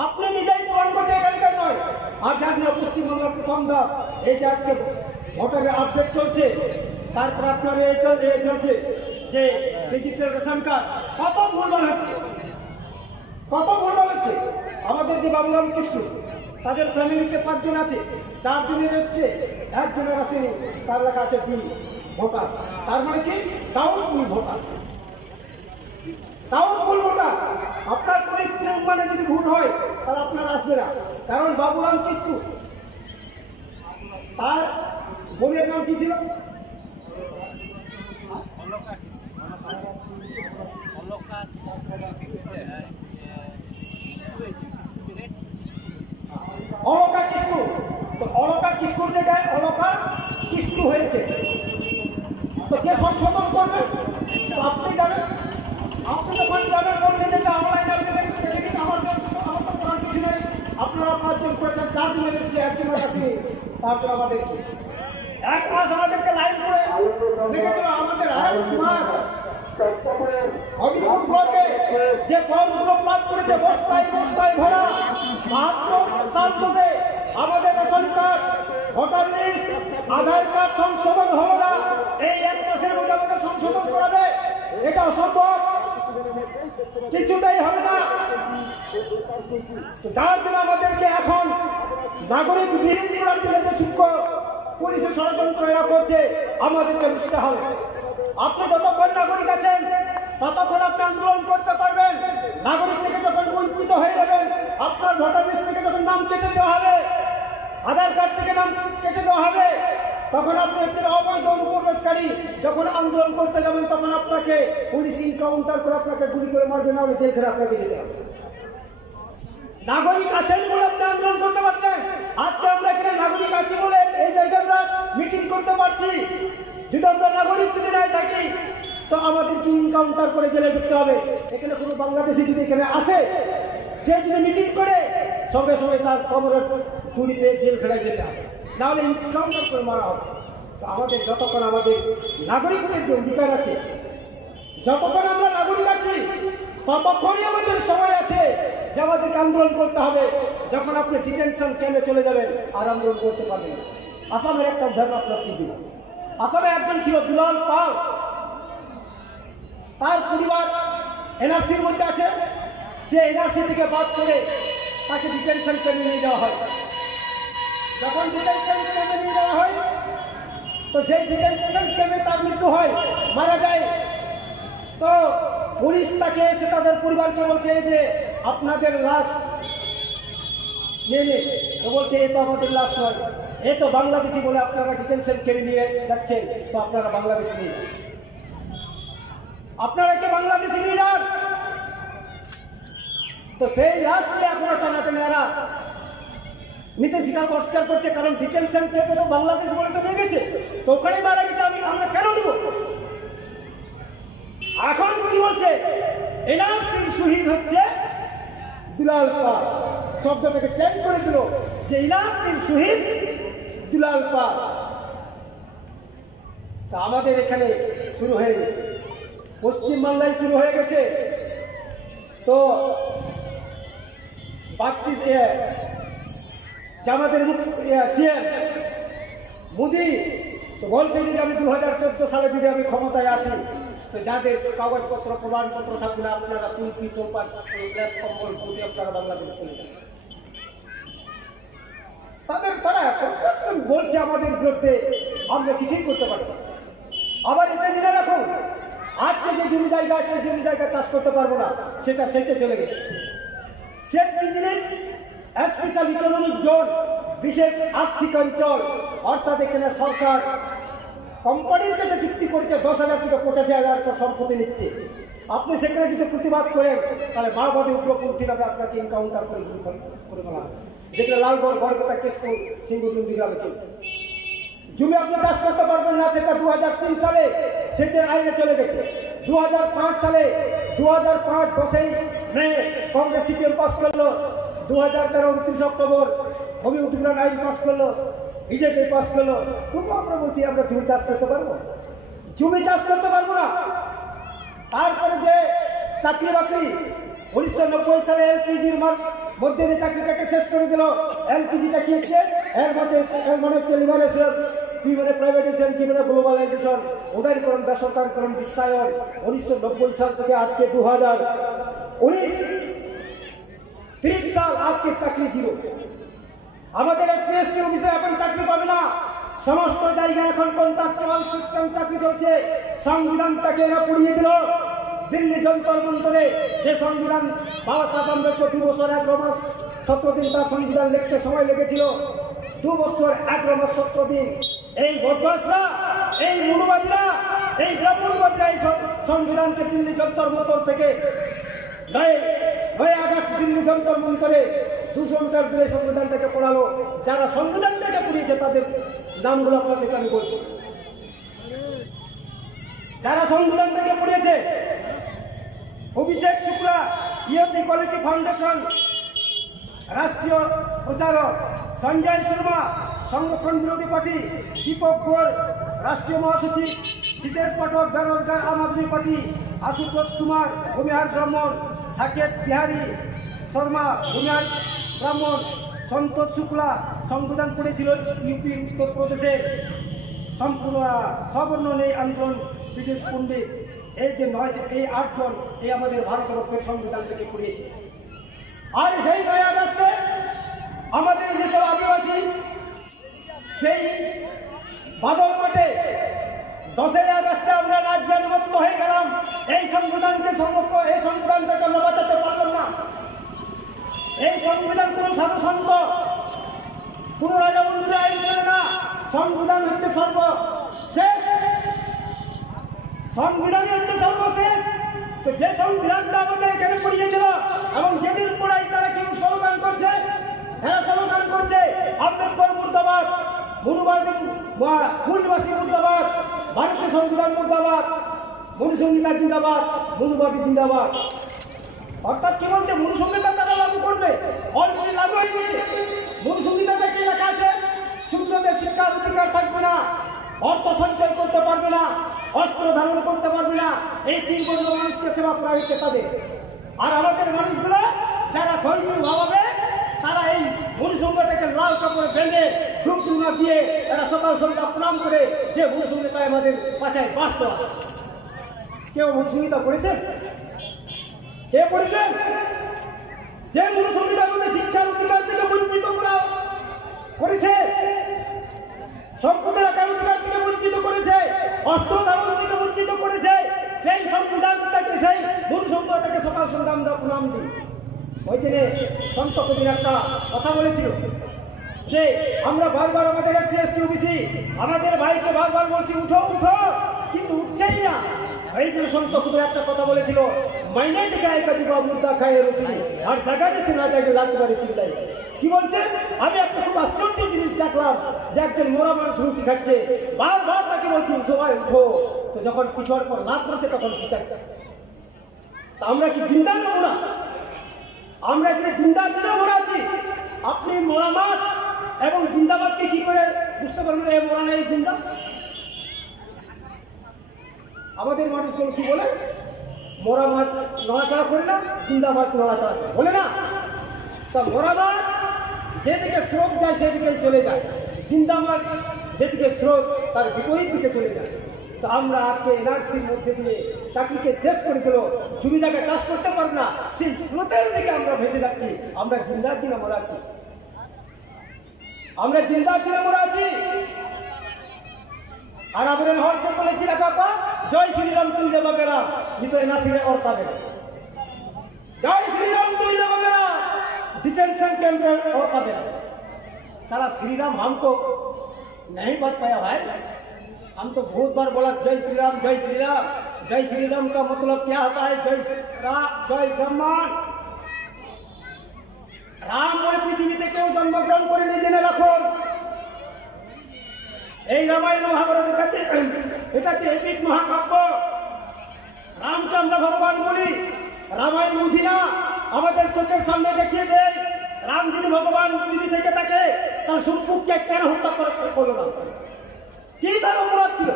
আপনি নিজেই প্রমাণ করছেন এখানকার নয়। আর জাতীয় পশ্চিমবঙ্গের প্রথম ধাপ এই যে আজকে ভোটারের আপডেট চলছে, তারপর আপনার এই চলছে যে ডিজিটাল রেশন কার্ড, কত ভুলভাল হচ্ছে, কত ভুলভাল হচ্ছে। আমাদের যে বাবুরাম কিসকু তাদের ফ্যামিলিতে 5 জন আছে, 4 জনের এসছে, 1 জনের আসেনি, তার লেখা আছে বি ভোটার। তার মানে কি ডাউটফুল ভোটার, ডাউটফুল ভোটার। আপনার কোন স্কুলের মানে যদি ভুল হয় তাহলে আপনার আসবে না। কারণ বাবুরাম কিসকু তার বোনের নাম কি ছিল? করবেন? তো আপনি যাবেন, আপনি যখন যাবেন বলছেন যে অনলাইনে আপনাদের আমার তো করার কিছু নেই, আপনারা 5 জন করেছেন, 4 দিনের এসছে, 1 দিনের আসেনি, তারপর আমাদের 1 মাস আমাদেরকে লাইন করে রেখেছিল। আমাদের 1 মাস হরিপুর ব্লকে যে ফর্মগুলো প্লাগ করেছে বস্তায় বস্তায় ভরা, 72 সাল থেকে আমাদের রেশন কার্ড, ভোটার লিস্ট, আধার কার্ড সংশোধন হলো না। এই 1 মাসের মধ্যে আমাদের সংশোধন করাবে, এটা অসম্ভব, কিছুতেই হবে না। যার জন্য আমাদেরকে এখন নাগরিক বিহীন করার জন্য যে সূক্ষ্ম পুলিশের ষড়যন্ত্র এরা করছে, আমাদেরকে বুঝতে হবে। আপনি যতক্ষণ নাগরিক আছেন ততক্ষণ আপনি আন্দোলন করতে পারবেন। নাগরিক থেকে যখন বঞ্চিত হয়ে যাবেন, আপনার ভোটার লিস্ট থেকে যখন নাম কেটে দেওয়া হবে, আধার কার্ড থেকে নাম কেটে দেওয়া হবে, তখন আপনি একজন অবৈধ অনুপ্রবেশকারী। যখন আন্দোলন করতে যাবেন তখন আপনাকে পুলিশ এনকাউন্টার করে আপনাকে গুলি করে মারবে, না হলে জেলখানে আপনাকে যেতে হবে। নাগরিক আছেন বলে আপনি আন্দোলন করতে পারছেন। আজকে আমরা এখানে নাগরিক আছি বলে এই জায়গায় আমরা মিটিং করতে পারছি। যদি আমরা নাগরিক যদি নাই থাকি তো আমাদেরকে এনকাউন্টার করে জেলে ঢুকতে হবে। এখানে কোনো বাংলাদেশি যদি এখানে আসে, সে যদি মিটিং করে সঙ্গে সঙ্গে তার কবরের তুলিতে জেলখানায় যেতে হবে, নাহলে এনকাউন্টার করে মারা হবে। তো আমাদের যতক্ষণ আমাদের নাগরিকদের যে অধিকার আছে, যতক্ষণ আমরা নাগরিক আছি ততক্ষণই আমাদের সময় আছে যে আমাদেরকে আন্দোলন করতে হবে। যখন আপনি ডিটেনশন ক্যাম্পে চলে যাবেন আর আন্দোলন করতে পারবেন না। আসামের একটা উদাহরণ আপনাকে দিব। আসামে একজন ছিল দুলাল পাল, তার পরিবার এনআরসির মধ্যে আছে। সে এনআরসি থেকে বাদ করে তাকে ডিটেনশন ক্যাম্পে নিয়ে যাওয়া হয়। যখন ডিটেনশন ক্যাম্পে নিয়ে যাওয়া হয় তো সেই ডিটেনশন ক্যাম্পে তার মৃত্যু হয়, মারা যায়। তো পুলিশ তাকে এসে তাদের পরিবারকে বলছে যে আপনাদের লাশ নিয়ে নিন। তো বলছে এ তো আমাদের লাশ নয়, এ তো বাংলাদেশি বলে আপনারা ডিটেনশন ক্যাম্পে নিয়ে যাচ্ছেন, তো আপনারা বাংলাদেশি নিয়ে যান, আপনারা কে বাংলাদেশি নিয়ে যান। তো সেই লাশকে এখনো টানাটানি এরা নিতে অস্বীকার করছে, কারণ ডিটেনশন ক্যাম্পে তো বাংলাদেশ বলে তো নিয়ে গেছে, তো ওখানেই মারা গেছে, আমরা কেন দিব? এখন কি বলছে, এনআরসির শহীদ হচ্ছে দুলাল পাল। শব্দটাকে চেঞ্জ করে দিল যে এনআরসির শহীদ দুলাল পাল। তা আমাদের এখানে শুরু হয়ে গেছে, পশ্চিমবাংলায় শুরু হয়ে গেছে। তো আমাদের সিএম মোদি বলতে যদি আমি 2014 সালে যদি আমি ক্ষমতায় আসি, তো যাদের কাগজপত্র প্রমাণপত্র থাকবে না, আপনারা তুলপি তোলপাট কম্বল পুঁতে আপনারা বাংলাদেশে চলে যাবেন। তারা বলছে আমাদের বিরুদ্ধে, আমরা কিছুই করতে পারছি। আবার এটা জেনে রাখুন, আজকে যে জমি জায়গা আছে, জমি জায়গা চাষ করতে পারবো না, সেটা সেটে চলে গেছে। সেট কি জিনিস? স্পেশাল ইকোনমিক জোন, বিশেষ আর্থিক অঞ্চল। অর্থাৎ এখানে সরকার কোম্পানির কাছে চুক্তি করছে 10,000 থেকে 85,000 সম্পত্তি নিচ্ছে। আপনি সেখানে যদি প্রতিবাদ করেন তাহলে মাওবাদী উগ্রপন্থীরা আপনাকে এনকাউন্টার করে ফেলা হবে। যেখানে লালগড় গড়বেতা কেস সিঙ্গুর গ্রামে চলছে। জমি আপনি চাষ করতে পারবেন না, সেটা 2003 সালে সেটের আইনে চলে গেছে। 2005 সালে 10ই মে কংগ্রেস সিপিএম পাস করলো। 2013 29 অক্টোবর ভূমি অধিগ্রহণ আইন পাস করলো, বিজেপি পাস করলো। তবু আমরা বলছি আমরা জমি চাষ করতে পারবো? জমি চাষ করতে পারবো না। তারপরে যে চাকরি বাকরি 1990 সালে এলপিজির মধ্যে যে চাকরিটাকে শেষ করে দিল। এলপিজিটা কি হচ্ছে? এর মানে লিবারেশন, কি মানে প্রাইভেটাইজেশন, কি মানে গ্লোবালাইজেশন, উদারীকরণ, বেসরকারীকরণ, বিশ্বায়ন। 1990 সাল থেকে আজকে 2019 30 সাল, আজকে চাকরি জিরো। আমাদের এসসি অফিসে এখন চাকরি পাবে না। সমস্ত জায়গায় এখন কন্ট্রাকচুয়াল সিস্টেম চাকরি চলছে। সংবিধানটাকে এরা পুড়িয়ে দিল। দিল্লি যন্তর মন্তরে যে সংবিধান বাবা সাহেব আম্বেদকর 2 বছর 11 মাস 17 দিন তার সংবিধান লিখতে সময় লেগেছিল, 2 বছর 11 মাস 17 দিন। এই বদমাশরা, এই মনুবাদীরা, এই ব্রাহ্মণবাদীরা এই সংবিধানকে দিল্লি যন্তর মন্তর থেকে 9 আগস্ট দিল্লি যন্তর মন্তরে 200 মিটার দূরে সংবিধানটাকে পড়ালো। যারা সংবিধানটাকে পড়িয়েছে তাদের নামগুলো আপনাদেরকে আমি বলছি। যারা সংবিধান থেকে পড়িয়েছে, অভিষেক শুক্লা, ইয়ুথ ইকুয়ালিটি ফাউন্ডেশন রাষ্ট্রীয় প্রচারক, সঞ্জয় শর্মা সংরক্ষণ বিরোধী পার্টি, দীপক ঘোর রাষ্ট্রীয় মহাসচিব, জিতেশ পাঠক বেরোজগার আম আদমি পার্টি, আশুতোষ কুমার ভূমিহার ব্রাহ্মণ, সাকেত বিহারী শর্মা ভূমিহার ব্রাহ্মণ, সন্তোষ শুক্লা সংবিধান পড়েছিল ইউপি উত্তরপ্রদেশের, সম্পূর্ণ সবর্ণ নেই আন্দোলন ব্রিটিশ পণ্ডিত। এই যে 8 জন এই আমাদের ভারতবর্ষের সংবিধান থেকে পড়িয়েছে। আর সেই 9 আগস্টে আমাদের যেসব আদিবাসী সেই বাদল মাঠে 10ই আগস্টে আমরা রাজ্যানুগত্য হয়ে গেলাম। এই সংবিধানকে এই সংবিধানটাকে আমরা বাঁচাতে পারলাম না। এই সংবিধান কোনো সাধু সন্ত, কোন রাজামন্ত্রী আইন করে না। সংবিধান হচ্ছে সর্বশেষ, সংবিধানই হচ্ছে সর্বশেষ। তো যে সংবিধানটা আমাদের এখানে পড়িয়েছিল এবং যেদিন পড়াই তারা কেউ স্লোগান করছে, স্লোগান করছে আম্বেদকর মুর্দাবাদ, মূলবাসী মুর্দাবাদ, ভারতীয় সংবিধান মুর্দাবাদ, মনুসংহিতা জিন্দাবাদ, মনুবাদী জিন্দাবাদ। অর্থাৎ কি বলছে, মনুসংহিতা তারা লাগু করবে, অলরেডি লাগু হয়ে গেছে। মনুসংহিতাতে কি লেখা আছে? শূদ্রদের শিক্ষার অধিকার থাকবে না, অর্থ সঞ্চয় করতে পারবে না, অস্ত্র ধারণ করতে পারবে না। এই 3 বর্ণ মানুষকে সেবা করা হচ্ছে তাদের। আর আমাদের মানুষগুলো যারা ধর্মীয় ভাবে তারা এই মনুসংহিতাকে লাল কাপড়ে বেঁধে ধূপ ধুনা দিয়ে তারা সকাল সন্ধ্যা প্রণাম করে যে মনুসংহিতায় আমাদের পাছায় বাস করা। কেউ মনুসংহিতা পড়েছেন? কে পড়েছেন? যে মনুসংহিতা আমাদের শিক্ষার অধিকার থেকে বঞ্চিত করা করেছে, সম্পদের আকার অধিকার থেকে বঞ্চিত করেছে, অস্ত্র ধারণ থেকে বঞ্চিত করেছে, সেই সংবিধানটাকে, সেই মনুসংহিতাকে সকাল সন্ধ্যা আমরা প্রণাম দিই। ওই দিনে সন্ত কবির একটা কথা বলেছিল যে আমরা বারবার আমাদের SC/ST OBC আমাদের ভাইকে বারবার বলছি উঠো উঠো, কিন্তু উঠছেই না। এই দিনে সন্ত কবির একটা কথা বলেছিল, মাইনে দিখায় কাজী বা মুদ্রা খায় রুটি, আর জায়গাতে না জায়গায় লাগতে পারে চিল্লাই। কি বলছে? আমি একটা খুব আশ্চর্য জিনিস দেখলাম যে একজন মোরা মানুষ রুটি খাচ্ছে, বারবার তাকে বলছি উঠো ভাই উঠো। তো যখন পিছুয়ার পর লাভ করছে তখন পিছাচ্ছে। তা আমরা কি জিন্দা না মোরা? আমরা কি জিন্দা ছিল মোরা আছি? আপনি মোরা মাছ এবং জিন্দাবাদকে কি করে বুঝতে পারবেন এই মোরা নাই জিন্দা? আমাদের মানুষগুলো কি বলে? মোরা মাছ নড়াচড়া করে না, জিন্দাবাদ নড়াচড়া বলে না। তা মোরা মাছ যেদিকে স্রোত যায় সেদিকে চলে যায়, জিন্দাবাদ যেদিকে স্রোত তার বিপরীত দিকে চলে যায়। তো আমরা আজকে এনআরসির মধ্যে দিয়ে চাকরিকে শেষ করে দিল, জমি জায়গায় চাষ করতে পারব না, সেই স্রোতের দিকে আমরা ভেসে যাচ্ছি। আমরা জিন্দা আছি না মোরা আছি? আমরা জিন্দা আছি না মোরা আছি? আর আবরেন হরকে বলেছি কাকা, জয় শ্রীরাম তুই যাবা বেড়া, ভিতরে না ছিঁড়ে ওর তাদের। জয় শ্রীরাম তুই যাবা বেড়া, डिटेंशन कैंप और ताদের। साला श्री राम हमको नहीं बता पाया भाई। हम तो बहुत बार बोला जय श्री राम जय श्री राम। जय श्री राम का मतलब क्या होता है? जय ब्रह्मांड। राम बोले पृथ्वीते क्यों जन्मग्रहण करे नहीं জেনে রাখুন। এই রামায়ণ মহাভারতের কাছে এটা হচ্ছে এপিক মহাকাব্য। রামকে আমরা ভগবান বলি, রামায়ণ বুঝি না, আমাদের চোখের সামনে দেখিয়ে দেয়। রাম যদি ভগবান যদি থেকে থাকে তার সম্মুখকে কেন হত্যা করলো না? কি তার অপরাধ ছিল?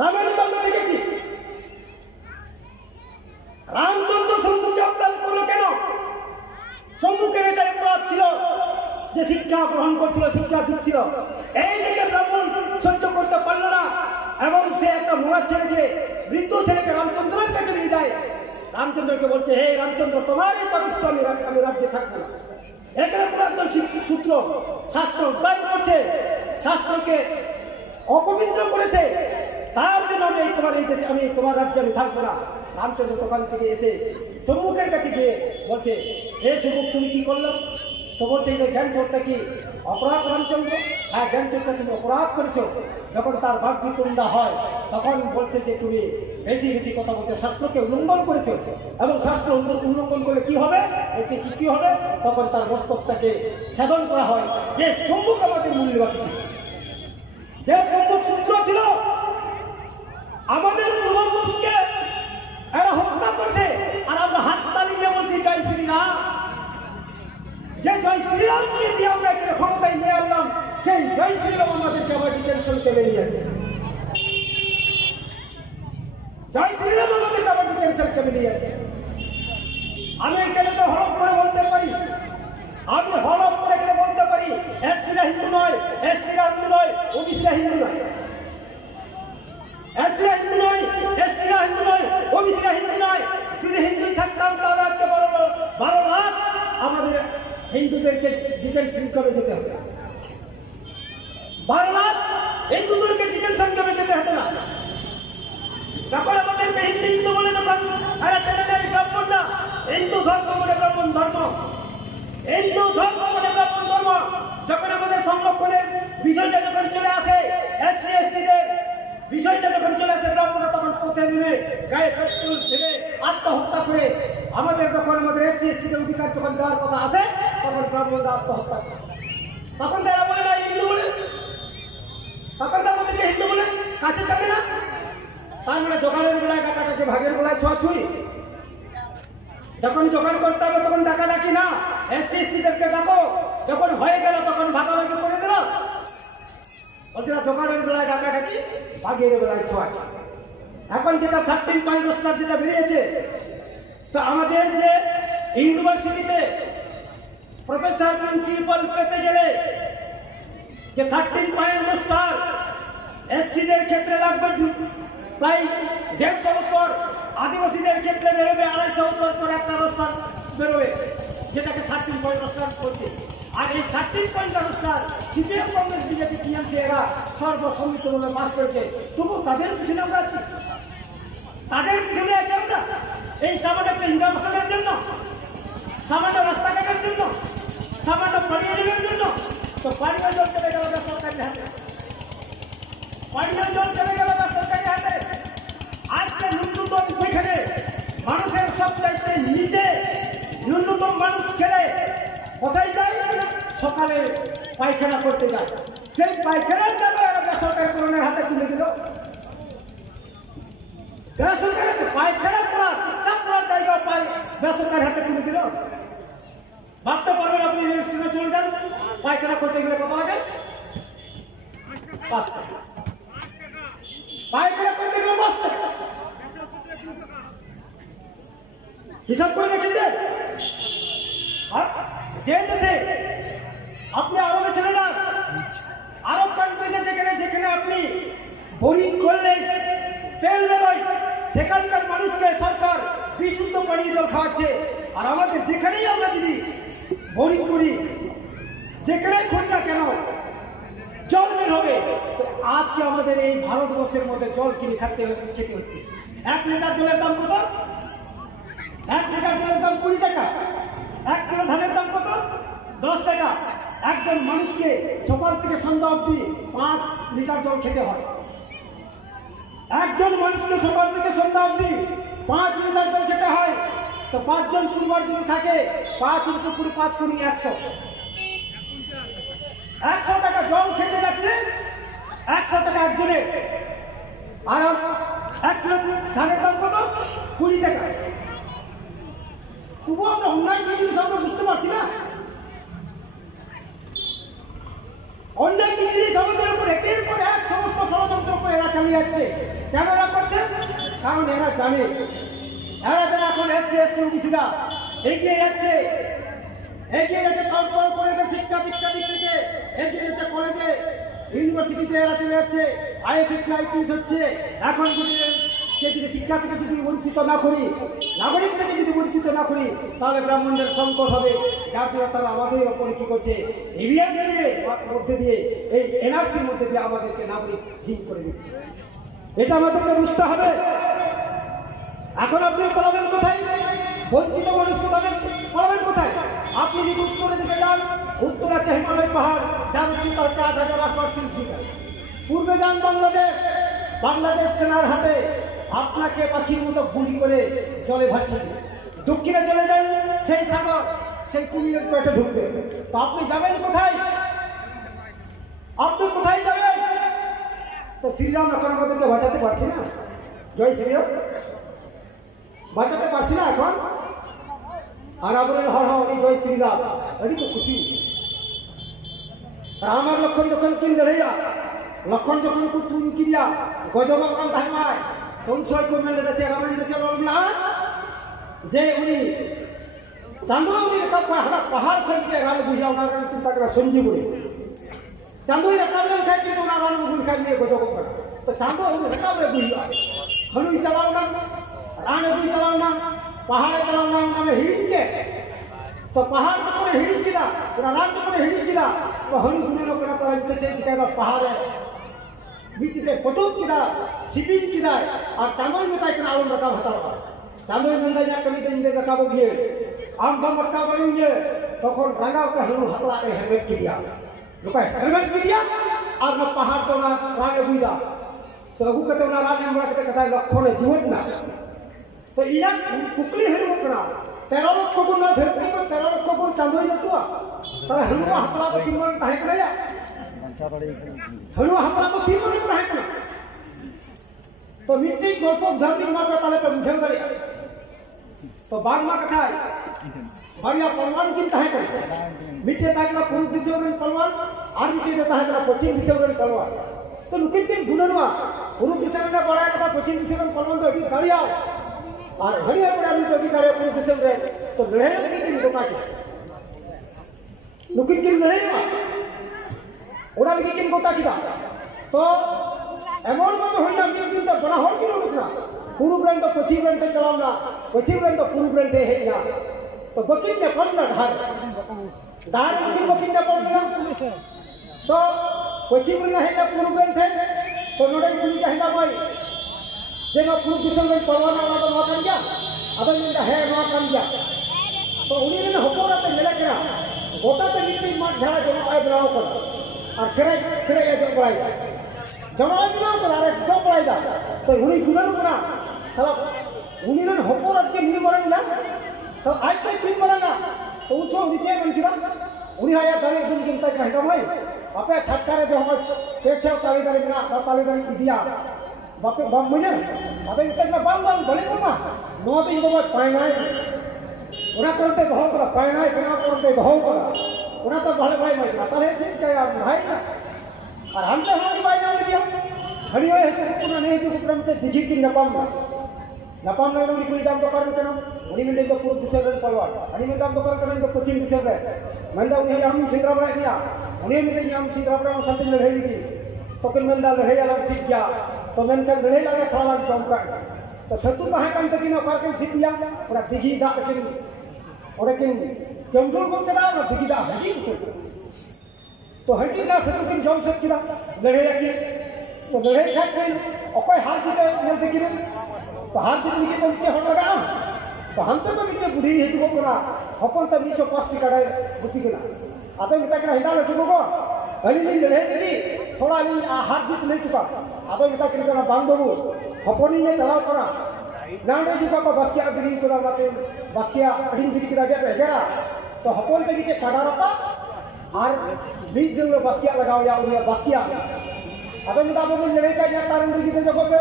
রামায়ণ তো আমরা দেখেছি, রামচন্দ্র সম্মুখকে হত্যা করলো কেন? সম্মুখের এটা অপরাধ ছিল যে শিক্ষা গ্রহণ করছিল, শিক্ষা দিচ্ছিল। এইদিকে ব্রাহ্মণ সহ্য করতে পারলো না এবং সে একটা মোড়ার ছেলেকে, বৃদ্ধ ছেলেকে রামচন্দ্রের কাছে নিয়ে যায়। রামচন্দ্রকে বলছে, হে রামচন্দ্র, তোমার এই পাপিষ্ঠ আমি রাজ্যে থাকবো না। এখানে পুরাতন সূত্র শাস্ত্র উদ্যায়ন করছে, শাস্ত্রকে অপবিত্র করেছে, তার জন্য আমি তোমার এই দেশে, আমি তোমার রাজ্যে আমি থাকবো না। রামচন্দ্র দোকান থেকে এসে সম্মুখের কাছে গিয়ে বলছে, হে সম্মুখ তুমি কি করলো? তো বলছে যে জ্ঞান চোরটা কি অপরাধ? রামচন্দ্র, হ্যাঁ জ্ঞান চোরটা তুমি অপরাধ করেছো। যখন তার বাক বিতণ্ডা হয় তখন বলছে যে তুমি বেশি বেশি কথা বলছো, শাস্ত্রকে উল্লঙ্ঘন করেছো। এবং শাস্ত্র উল্লঙ্ঘন করলে কি হবে? এটি কি হবে? তখন তার মস্তকটাকে ছেদন করা হয়। যে সম্মুখ আমাদের মূল নিবাসী, যে সম্মুখ সূত্র ছিল, আমাদের পূর্বপুরুষকে এরা হত্যা করছে, আর আমরা হাততালি দিয়ে বলছি জয় শ্রীরাম। যে জয় শ্রীরামকে দিয়ে আমরা এখানে ক্ষমতায় নিয়ে আনলাম, সেই জয় শ্রীরাম আমাদেরকে আবার ডিটেনশন চলে নিয়েছে। জয় শ্রীরাম আমাদেরকে আবার ডিটেনশন চলে নিয়েছে। আমি এখানে তো হলপ করে বলতে পারি, আমি হলপ করে এখানে বলতে পারি এসসিরা হিন্দু নয়, এসটিরা হিন্দু নয়, ওবিসিরা হিন্দু নয়। এসসিরা হিন্দু নয়, এসটিরা হিন্দু নয়, ওবিসিরা হিন্দু নয়। যদি হিন্দুই থাকতাম তাহলে আজকে 12 লাখ আমাদের হিন্দুদেরকে ডিটেনশন করে যেতে হবে। 12 লাখ হিন্দুদেরকে ডিটেনশন করে যেতে হতো না। তখন আমাদেরকে হিন্দু হিন্দু বলে তখন এরা টেনে নেয় ব্রাহ্মণ না, হিন্দু ধর্ম বলে ব্রাহ্মণ ধর্ম, হিন্দু ধর্ম বলে ব্রাহ্মণ ধর্ম। যখন আমাদের সংরক্ষণের বিষয়টা যখন চলে আসে, এসসি এসটিদের বিষয়টা যখন চলে আসে, ব্রাহ্মণরা তখন পথে নেমে গায়ে পেট্রোল ঢেলে আত্মহত্যা করে আমাদের যখন আমাদের এসসি এসটিদের অধিকার যখন দেওয়ার কথা আসে, তখন ব্রাহ্মণরা আত্মহত্যা করে। তখন তারা বলে না হিন্দু বলে, তখন তো আমাদেরকে হিন্দু বলে কাছে থাকে না। তার মানে জোগাড়ের বেলায় ডাকাটাকে, ভাগের বেলায় ছোঁয়াছুঁই। যখন জোগাড় করতে হবে তখন ডাকা ডাকি না, এসসি এসটিদেরকে ডাকো। যখন হয়ে গেল তখন ভাগাভাগি করে দিল। ওরা জোগাড়ের বেলায় ডাকা ডাকি, ভাগের বেলায় ছোঁয়াছুঁই। এখন যেটা 13 পয়েন্ট রোস্টার যেটা বেরিয়েছে, তো আমাদের যে ইউনিভার্সিটিতে প্রফেসর প্রিন্সিপাল পেতে গেলে যে 13 পয়েন্ট রোস্টার এসসিদের ক্ষেত্রে লাগবে প্রায় 150 বছর, আদিবাসীদের ক্ষেত্রে বেরোবে 250 বছর করে একটা রোস্টার বেরোবে, যেটাকে 13 পয়েন্ট রোস্টার করছে। আর এই 13 point roaster CPM, Congress, BJP, TMC এরা সর্বসম্মতভাবে পাস করেছে। তবু তাদের পিছনে আমরা আছি, তাদের পিছনে আছে আমরা। এই সামান্য একটা ইনফরমেশনের জন্য, সামান্য রাস্তাঘাটের জন্য, সামান্য পানীয় জলের জন্য। তো পানীয় জল চলে গেল সরকারি হাতে, পানীয় জল চলে গেল সরকারি হাতে। আজকে ন্যূনতম সেখানে মানুষের সব চাইতে নিচে ন্যূনতম মানুষ খেলে কোথায় যায়? সকালে পায়খানা করতে যায়। সেই পায়খানার জায়গায় বেসরকারিকরণের হাতে তুলে দিল। বেসরকারি পায়খানা করার জায়গা বেসরকারি হাতে তুলে দিল। ভাবতে পারবেন আপনি রেল স্টেশনে চলে যান, পায়খানা করতে গেলে কত লাগে? 5 টাকা। পায়খানা করতে গেলে 5 টাকা। হিসাব করে দেখেছেন? যে দেশে আপনি আরবে চলে যান, আরব কান্ট্রিতে যেখানে আপনি বোরিং করলে তেল বেরোয়, সেখানকার মানুষকে সরকার বিশুদ্ধ পানীয় জল খাওয়াচ্ছে। আর আমাদের যেখানেই আমরা যদি বোরিং করি, যেখানেই করি না কেন জল বের হবে। তো আজকে আমাদের এই ভারতবর্ষের মধ্যে জল কিনে খেতে হচ্ছে। 1 লিটার জলের দাম কত? 1 লিটার জলের দাম 20 টাকা। 1 কিলো ধানের দাম কত? 10 টাকা। একজন মানুষকে সকাল থেকে সন্ধ্যা অবধি 5 লিটার জল খেতে হয়। একজন মানুষকে সকাল থেকে সন্ধ্যা অবধি 5 লিটার জল খেতে হয়। তো 5 জন পরিবার যদি থাকে, 5 × 20, 5 × 100, 100 টাকা জল খেতে যাচ্ছে। 100 টাকা একজনের। আর 1 কিলো ধানের দাম কত? 20 টাকা। তবুও আমরা অন্যায় কি জিনিস আমরা বুঝতে পারছি না। অন্যায় কি জিনিস আমাদের উপর একের পর এক সমস্ত ষড়যন্ত্র করে এরা চালিয়ে যাচ্ছে। কেন এরা করছে? কারণ এরা জানে এরা এখন এসসি এসটি ওবিসিরা এগিয়ে যাচ্ছে, তারপর কলেজের শিক্ষা দীক্ষা দিচ্ছে, এগিয়ে যাচ্ছে কলেজে ইউনিভার্সিটিতে এরা চলে যাচ্ছে, আইএস হচ্ছে, আইপিএস হচ্ছে। এখন যদি শিক্ষা থেকে যদি বঞ্চিত না করি, নাগরিক থেকে যদি বঞ্চিত না করি, তাহলে ব্রাহ্মণদের সংকট হবে। যার জন্য তারা আমাদের ওপরে কি করছে? ইভিএম দিয়ে মধ্যে দিয়ে, এই এনআরসির মধ্যে দিয়ে আমাদেরকে নাগরিকহীন করে দিচ্ছে। এটা আমাদেরকে বুঝতে হবে। এখন আপনি পালাবেন কোথায়? বঞ্চিত মানুষ পালাবেন কোথায়? আপনি যদি উত্তরের দিকে যান, উত্তর আছে হিমালয় পাহাড়, যার উচ্চতা হচ্ছে 8838 মিটার। পূর্বে যান বাংলাদেশ সেনার হাতে আপনাকে পাখির মতো গুলি করে জলে ভাসিয়ে দিবে। দক্ষিণে চলে যান, সেই সাগর, সেই কুমিরের পেটে ঢুকবে। তো আপনি যাবেন কোথায়? আপনি কোথায় যাবেন? তো শ্রীরাম এখন আমাদেরকে বাঁচাতে পারছে না। जय श्री राम बाचाते पारछिना এখন আর আবরেন হর হর জয় শ্রী রাম আদি তো খুশি রাম আর লক্ষণ যখন কিন লড়াইয়া লক্ষণ যখন কো তুন কিরিয়া গজবা কাম ধামায় কোন ছয় কো মেলে দেছে রামেন্দ্র চলল না যে উনি চান্দুরি কাছে হারা পাহাড় থেকে রাম বুঝাও না চিন্তা করা সঞ্জীবনী চান্দুরি কামলেন খাই কিন্তু না রাম বুঝ খাই নিয়ে গজবা করা तो चांदो उन्हें हटा में बुझा हनुई चलावना रान भी चलावना पहाड़ चलावना उन्हें हिड़ी के तो पहाड़ तो कोने हिड़ी किला पूरा रान तो कोने हिड़ी किला तो हनु दुनिया लोग ना तो इनके चेंज करना पहाड़ है बीच के फोटो किला शिपिंग किला और चांदो में ताई करना आलम रखा हटा हुआ चांदो में नंदा या कमी तो इनके रखा बोलिए आम बम रखा बोलिए तो कौन रंगा के हनु हतला के हेलमेट किया रुका हेलमेट किया और न पहाड़ तो ना रान बुझा तो अगू कहते ना राज हमरा कहते कथा लक्षण जीवन ना तो इया कुकली हेरु करा 13 लक्ष को ना धरती को 13 लक्ष को चांदोई नतुआ तर हनुआ हतला तो तीन मन काहे करया हनुआ हतला तो तीन मन काहे कर तो मिट्टी गोप धरती मार का ताले पे बुझन करे तो बाग मा कथा है बढ़िया पलवान किन काहे कर मिट्टी ताकला पूर्व दिशा में पलवान और मिट्टी देता है पश्चिम दिशा में पलवान तो नुकिन किन गुणनवा पूर्व दिशा में बड़ा कथा पश्चिम दिशा में पलवान तो अभी गाड़िया और हरिया बड़ा भी तो गाड़िया पूर्व दिशा में तो लड़े लगी किन को काटे नुकिन किन लड़ेवा ओड़ा लगी किन को काटिदा तो एमन को तो होइना मिल दिन तो बड़ा होर किन रुकना पूर्व ब्रांड तो पश्चिम ब्रांड ते चलावना पश्चिम ब्रांड तो पूर्व ब्रांड ते हेया तो बकिन ने पड़ना ढार की बकिन ने पड़ना तो पश्चिम में है ना पूर्व में थे तो नोड़े पुलिस का हिदा भाई जेना पूर्व दिशा में परवाना वाला तो नौकर क्या अदर में है नौकर क्या तो उन्हीं ने हुक्म से मिला करा गोटा से नीचे मार झाड़ा जो आए बनाओ कर और खड़े ये जो पढ़ाई जमाई बनाओ कर अरे जो पढ़ाई दा तो उन्हीं गुणन बना साला उन्हीं ने हुक्म के नहीं मरेंगे तो आज तक ठीक बनेगा तो उसको नीचे बन गिरा उन्हीं आया दाने दिन गिनता कहता भाई बापे छटका रे जो हम पेछे तालीदारी बिना तालीदारी दिया बापे बम मने अबे इतने में बम भले ना नो तो इनको बात पाएगा उना करते बहुत करा पाएगा बिना करते बहुत करा उना तो भले भाई मत आता है चीज का यार भाई ना और हम तो हमारी भाई ना लिया खड़ी है तो उना नहीं तो क्रम से दिखी कि नपाम में निकली दाम तो कर करना उनी में तो पूर्व दिशा में सलवार अनि में दाम तो कर करना तो पश्चिम दिशा में मंदा उन्हें हम सिंगरा बड़ा किया उन्हें में हम सिंगरा बड़ा संत में रही थी तो कल मंदा रहे अलग ठीक किया तो मन कर रहे लगा थोड़ा चौका तो सत्तू कहां काम तक न कर के सिटिया पूरा दिगी दा के और के चंदुल को कदा ना दिगी दा हजी तो हजी ना सत्तू के जम सकता लड़े के तो लड़े खाते ओकोय हार जीते मिल के तो हार जीत के तो के हो लगा तो हम तो नीचे बुढ़ी है तो पूरा अपन तो 205 टिकट बुद्धि के ना आते मिटा के हिला लटको को घड़ी नहीं लड़े दी थोड़ा नहीं हार जीत नहीं चुका आते मिटा के ना बांग बाबू अपनी ने चलाव करा नांडे जी को बस के अग्री को माते बस के अडिन जी के आगे गया तो अपन तो नीचे काटा रखा और 20 दिन में बस के लगाओ या उन्हें बस के आते मिटा बाबू लड़े का या तारन जी के जगह पे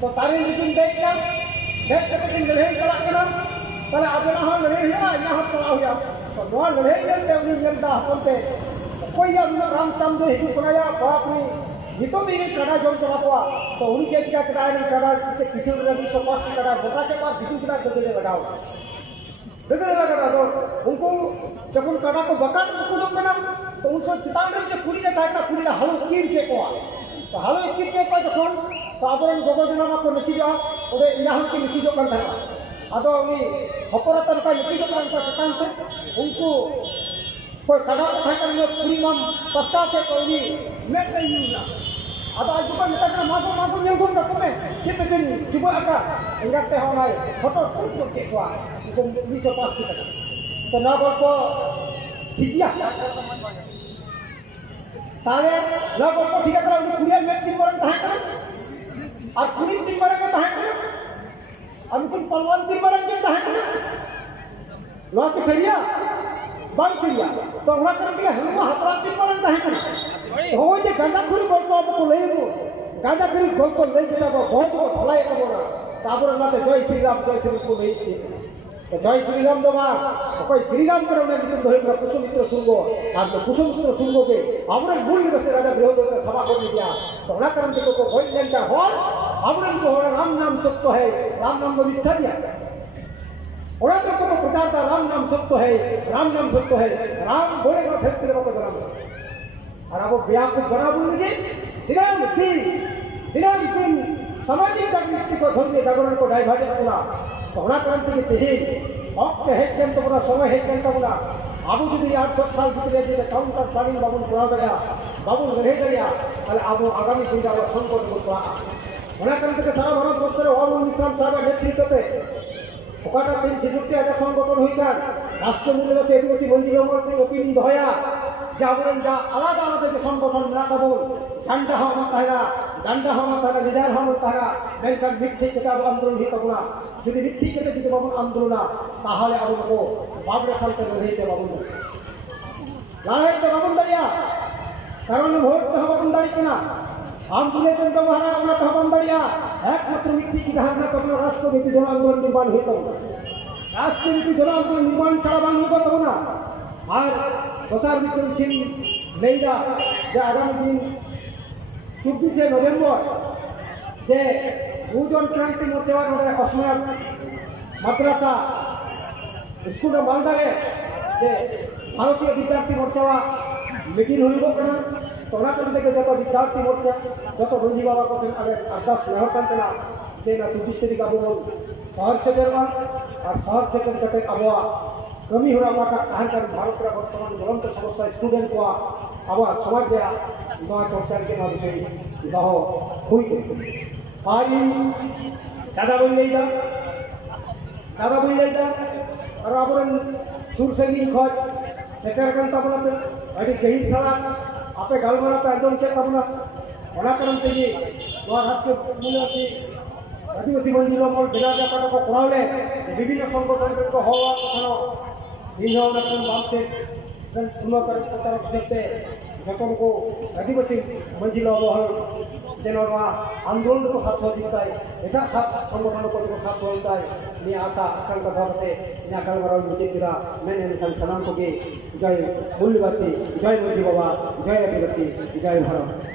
तो तारन जी देख क्या देख के लड़े चला करना तले आगे ना लड़े है यहां चला हो गया तो नो लड़े जलते उन्हें मिलता अपनते कोई या रामचंद्र हिजू बनाया बाप ने जीतो भी नहीं कड़ा जोन चला तो उनके क्या कड़ा नहीं कड़ा के किसी ने भी सपास कड़ा गोटा के पास दिखू कड़ा जगह लगाओ देखने लगा तो उनको जब उन कड़ा को बका को करना तो उनसे चितान के पूरी था ना पूरी हलो कीर के को तो हलो कीर के को जखन तो आबरन गोगोजना को नकी जा ओदे इनाहन के नकी जो कर अदो उनी हपरतन का नकी जो कर चितान से उनको कोई कड़ा था कर पूरी माम पस्ता से कोई मेट नहीं ना अदो आज को मिटा कर मागो मागो नेगुन का तुम्हें चित दिन जुबा का इंगते हो नाय फोटो टूट के को को 205 की तक तो ना बोल को ठिकिया ताले ना बोल को ठीक है उन कुड़िया में 3 बार कहां कर और कुड़ी 3 बार का कहां कर अब कुल पलवान 3 बार के कहां कर लो के सरिया बंद सरिया तो वहां कर के हम हतरा 3 बार कहां कर हो जे गंगा खुरी बोल को आपको ले वो गाजा करी गल्प लई के बहुत को भलाई तबना ताबुर नाते जय श्री राम को लई तो जय श्री राम दो बार कोई श्री राम करे उन्हें विरुद्ध धरे कुसुमित्र सुंगो আর কুসুমিত্র সুঙ্গকে আমরা মূল নিবাসে রাজা গৃহদেবতা সভা করে দিয়া তো না কারণ থেকে को कोई लेंदा हर আমরা को राम नाम सत्य है राम नाम को मिथ्या दिया और तो को प्रचार का राम नाम सत्य है राम नाम सत्य है राम बोलेगा फिर तेरे को बना और अब ब्याह को बना बोलेंगे दिनम दिन सामाजिक जागृति को धर्म जागरण को डाइवर्ट करना तो ना कारण থেকে তেহিন वक्त है केंद्र पूरा समय है केंद्र पूरा आबू যদি 8 साल ভিতরে যে কাউন্টার প্ল্যানিং বাবুল করা গয়া বাবুল রহে গয়া তাহলে আবু আগামী দিনে আবার সংকট করবা ওনা কারণ থেকে সারা ভারতবর্ষের অরুণ মিত্রাম সাহেবের নেতৃত্বে ওকাটা 360 একটা সংগঠন হইতার রাষ্ট্রমূল্যে এদিকে বঞ্চিত মন্ত্রী অপিনিয়ন দয়া যাবেন যা আলাদা আলাদা যে সংগঠন রাখাবো ঝান্ডা হওয়া তারা ডান্ডা হওয়া তারা লিডার হওয়া তারা বেলকার মিথ্যে যেটা আন্দোলন হইতো না যদি মিথ্যে যেটা যদি বাবু আন্দোলন তাহলে আবুকে বাবরে সালতে রইতে বাবু লড়াই তো বাবু দাঁড়িয়া কারণ ভোট তো বাবু দাঁড়িয়ে না हम सुने तो हमारा अपना तो हम बढ़िया एकमात्र मिट्टी की धारणा करना राष्ट्रव्यापी जन आंदोलन निर्माण होता है राष्ट्रव्यापी जन आंदोलन निर्माण छाड़ा बांध होता है ना और प्रसार विक्रम सिंह लेगा जो आगामी दिन 24 नवेम्बर जे भूजन क्रांति मोर्चा असमिया माद्रासा स्कूल मालदारे जे भारतीय विद्यार्थी मोर्चा मीटिंग होना तो जो विद्यार्थी मोर्चा जो बंजी बाबा को अरदास नेहरना जे ना 24 तारीख अब शहर सेटेलमा और शहर सेटेल करते अब कमी हो कहानी भारत बर्तमान ज्वलंत समस्या स्टूडेंट को अब समाज गया नया चर्चा के विषय विवाह हुई आज दादा बन जाता और अब सुर संगीन खज सेटर बनाते अभी गहिर छाड़ा आपे गालमारा एकदम चेक करना ओना कारण तेजी नवा राष्ट्र मूल्य की आदिवासी मंजिल पर बिना जापाटा को करावले विभिन्न संगठन को हवा कथनो विभिन्न नतन बात से पूर्ण कर तरफ से जतन को आदिवासी मंजिल अवहल जेनवा आंदोलन को साथ होता है एटा साथ संगठन को साथ होता है ये आशा आकांक्षा धरते इन गालमारा मुझे मैंने सलाम को जय मूल्यवासी जय मोदी बाबा जय आदिवासी जय भारत।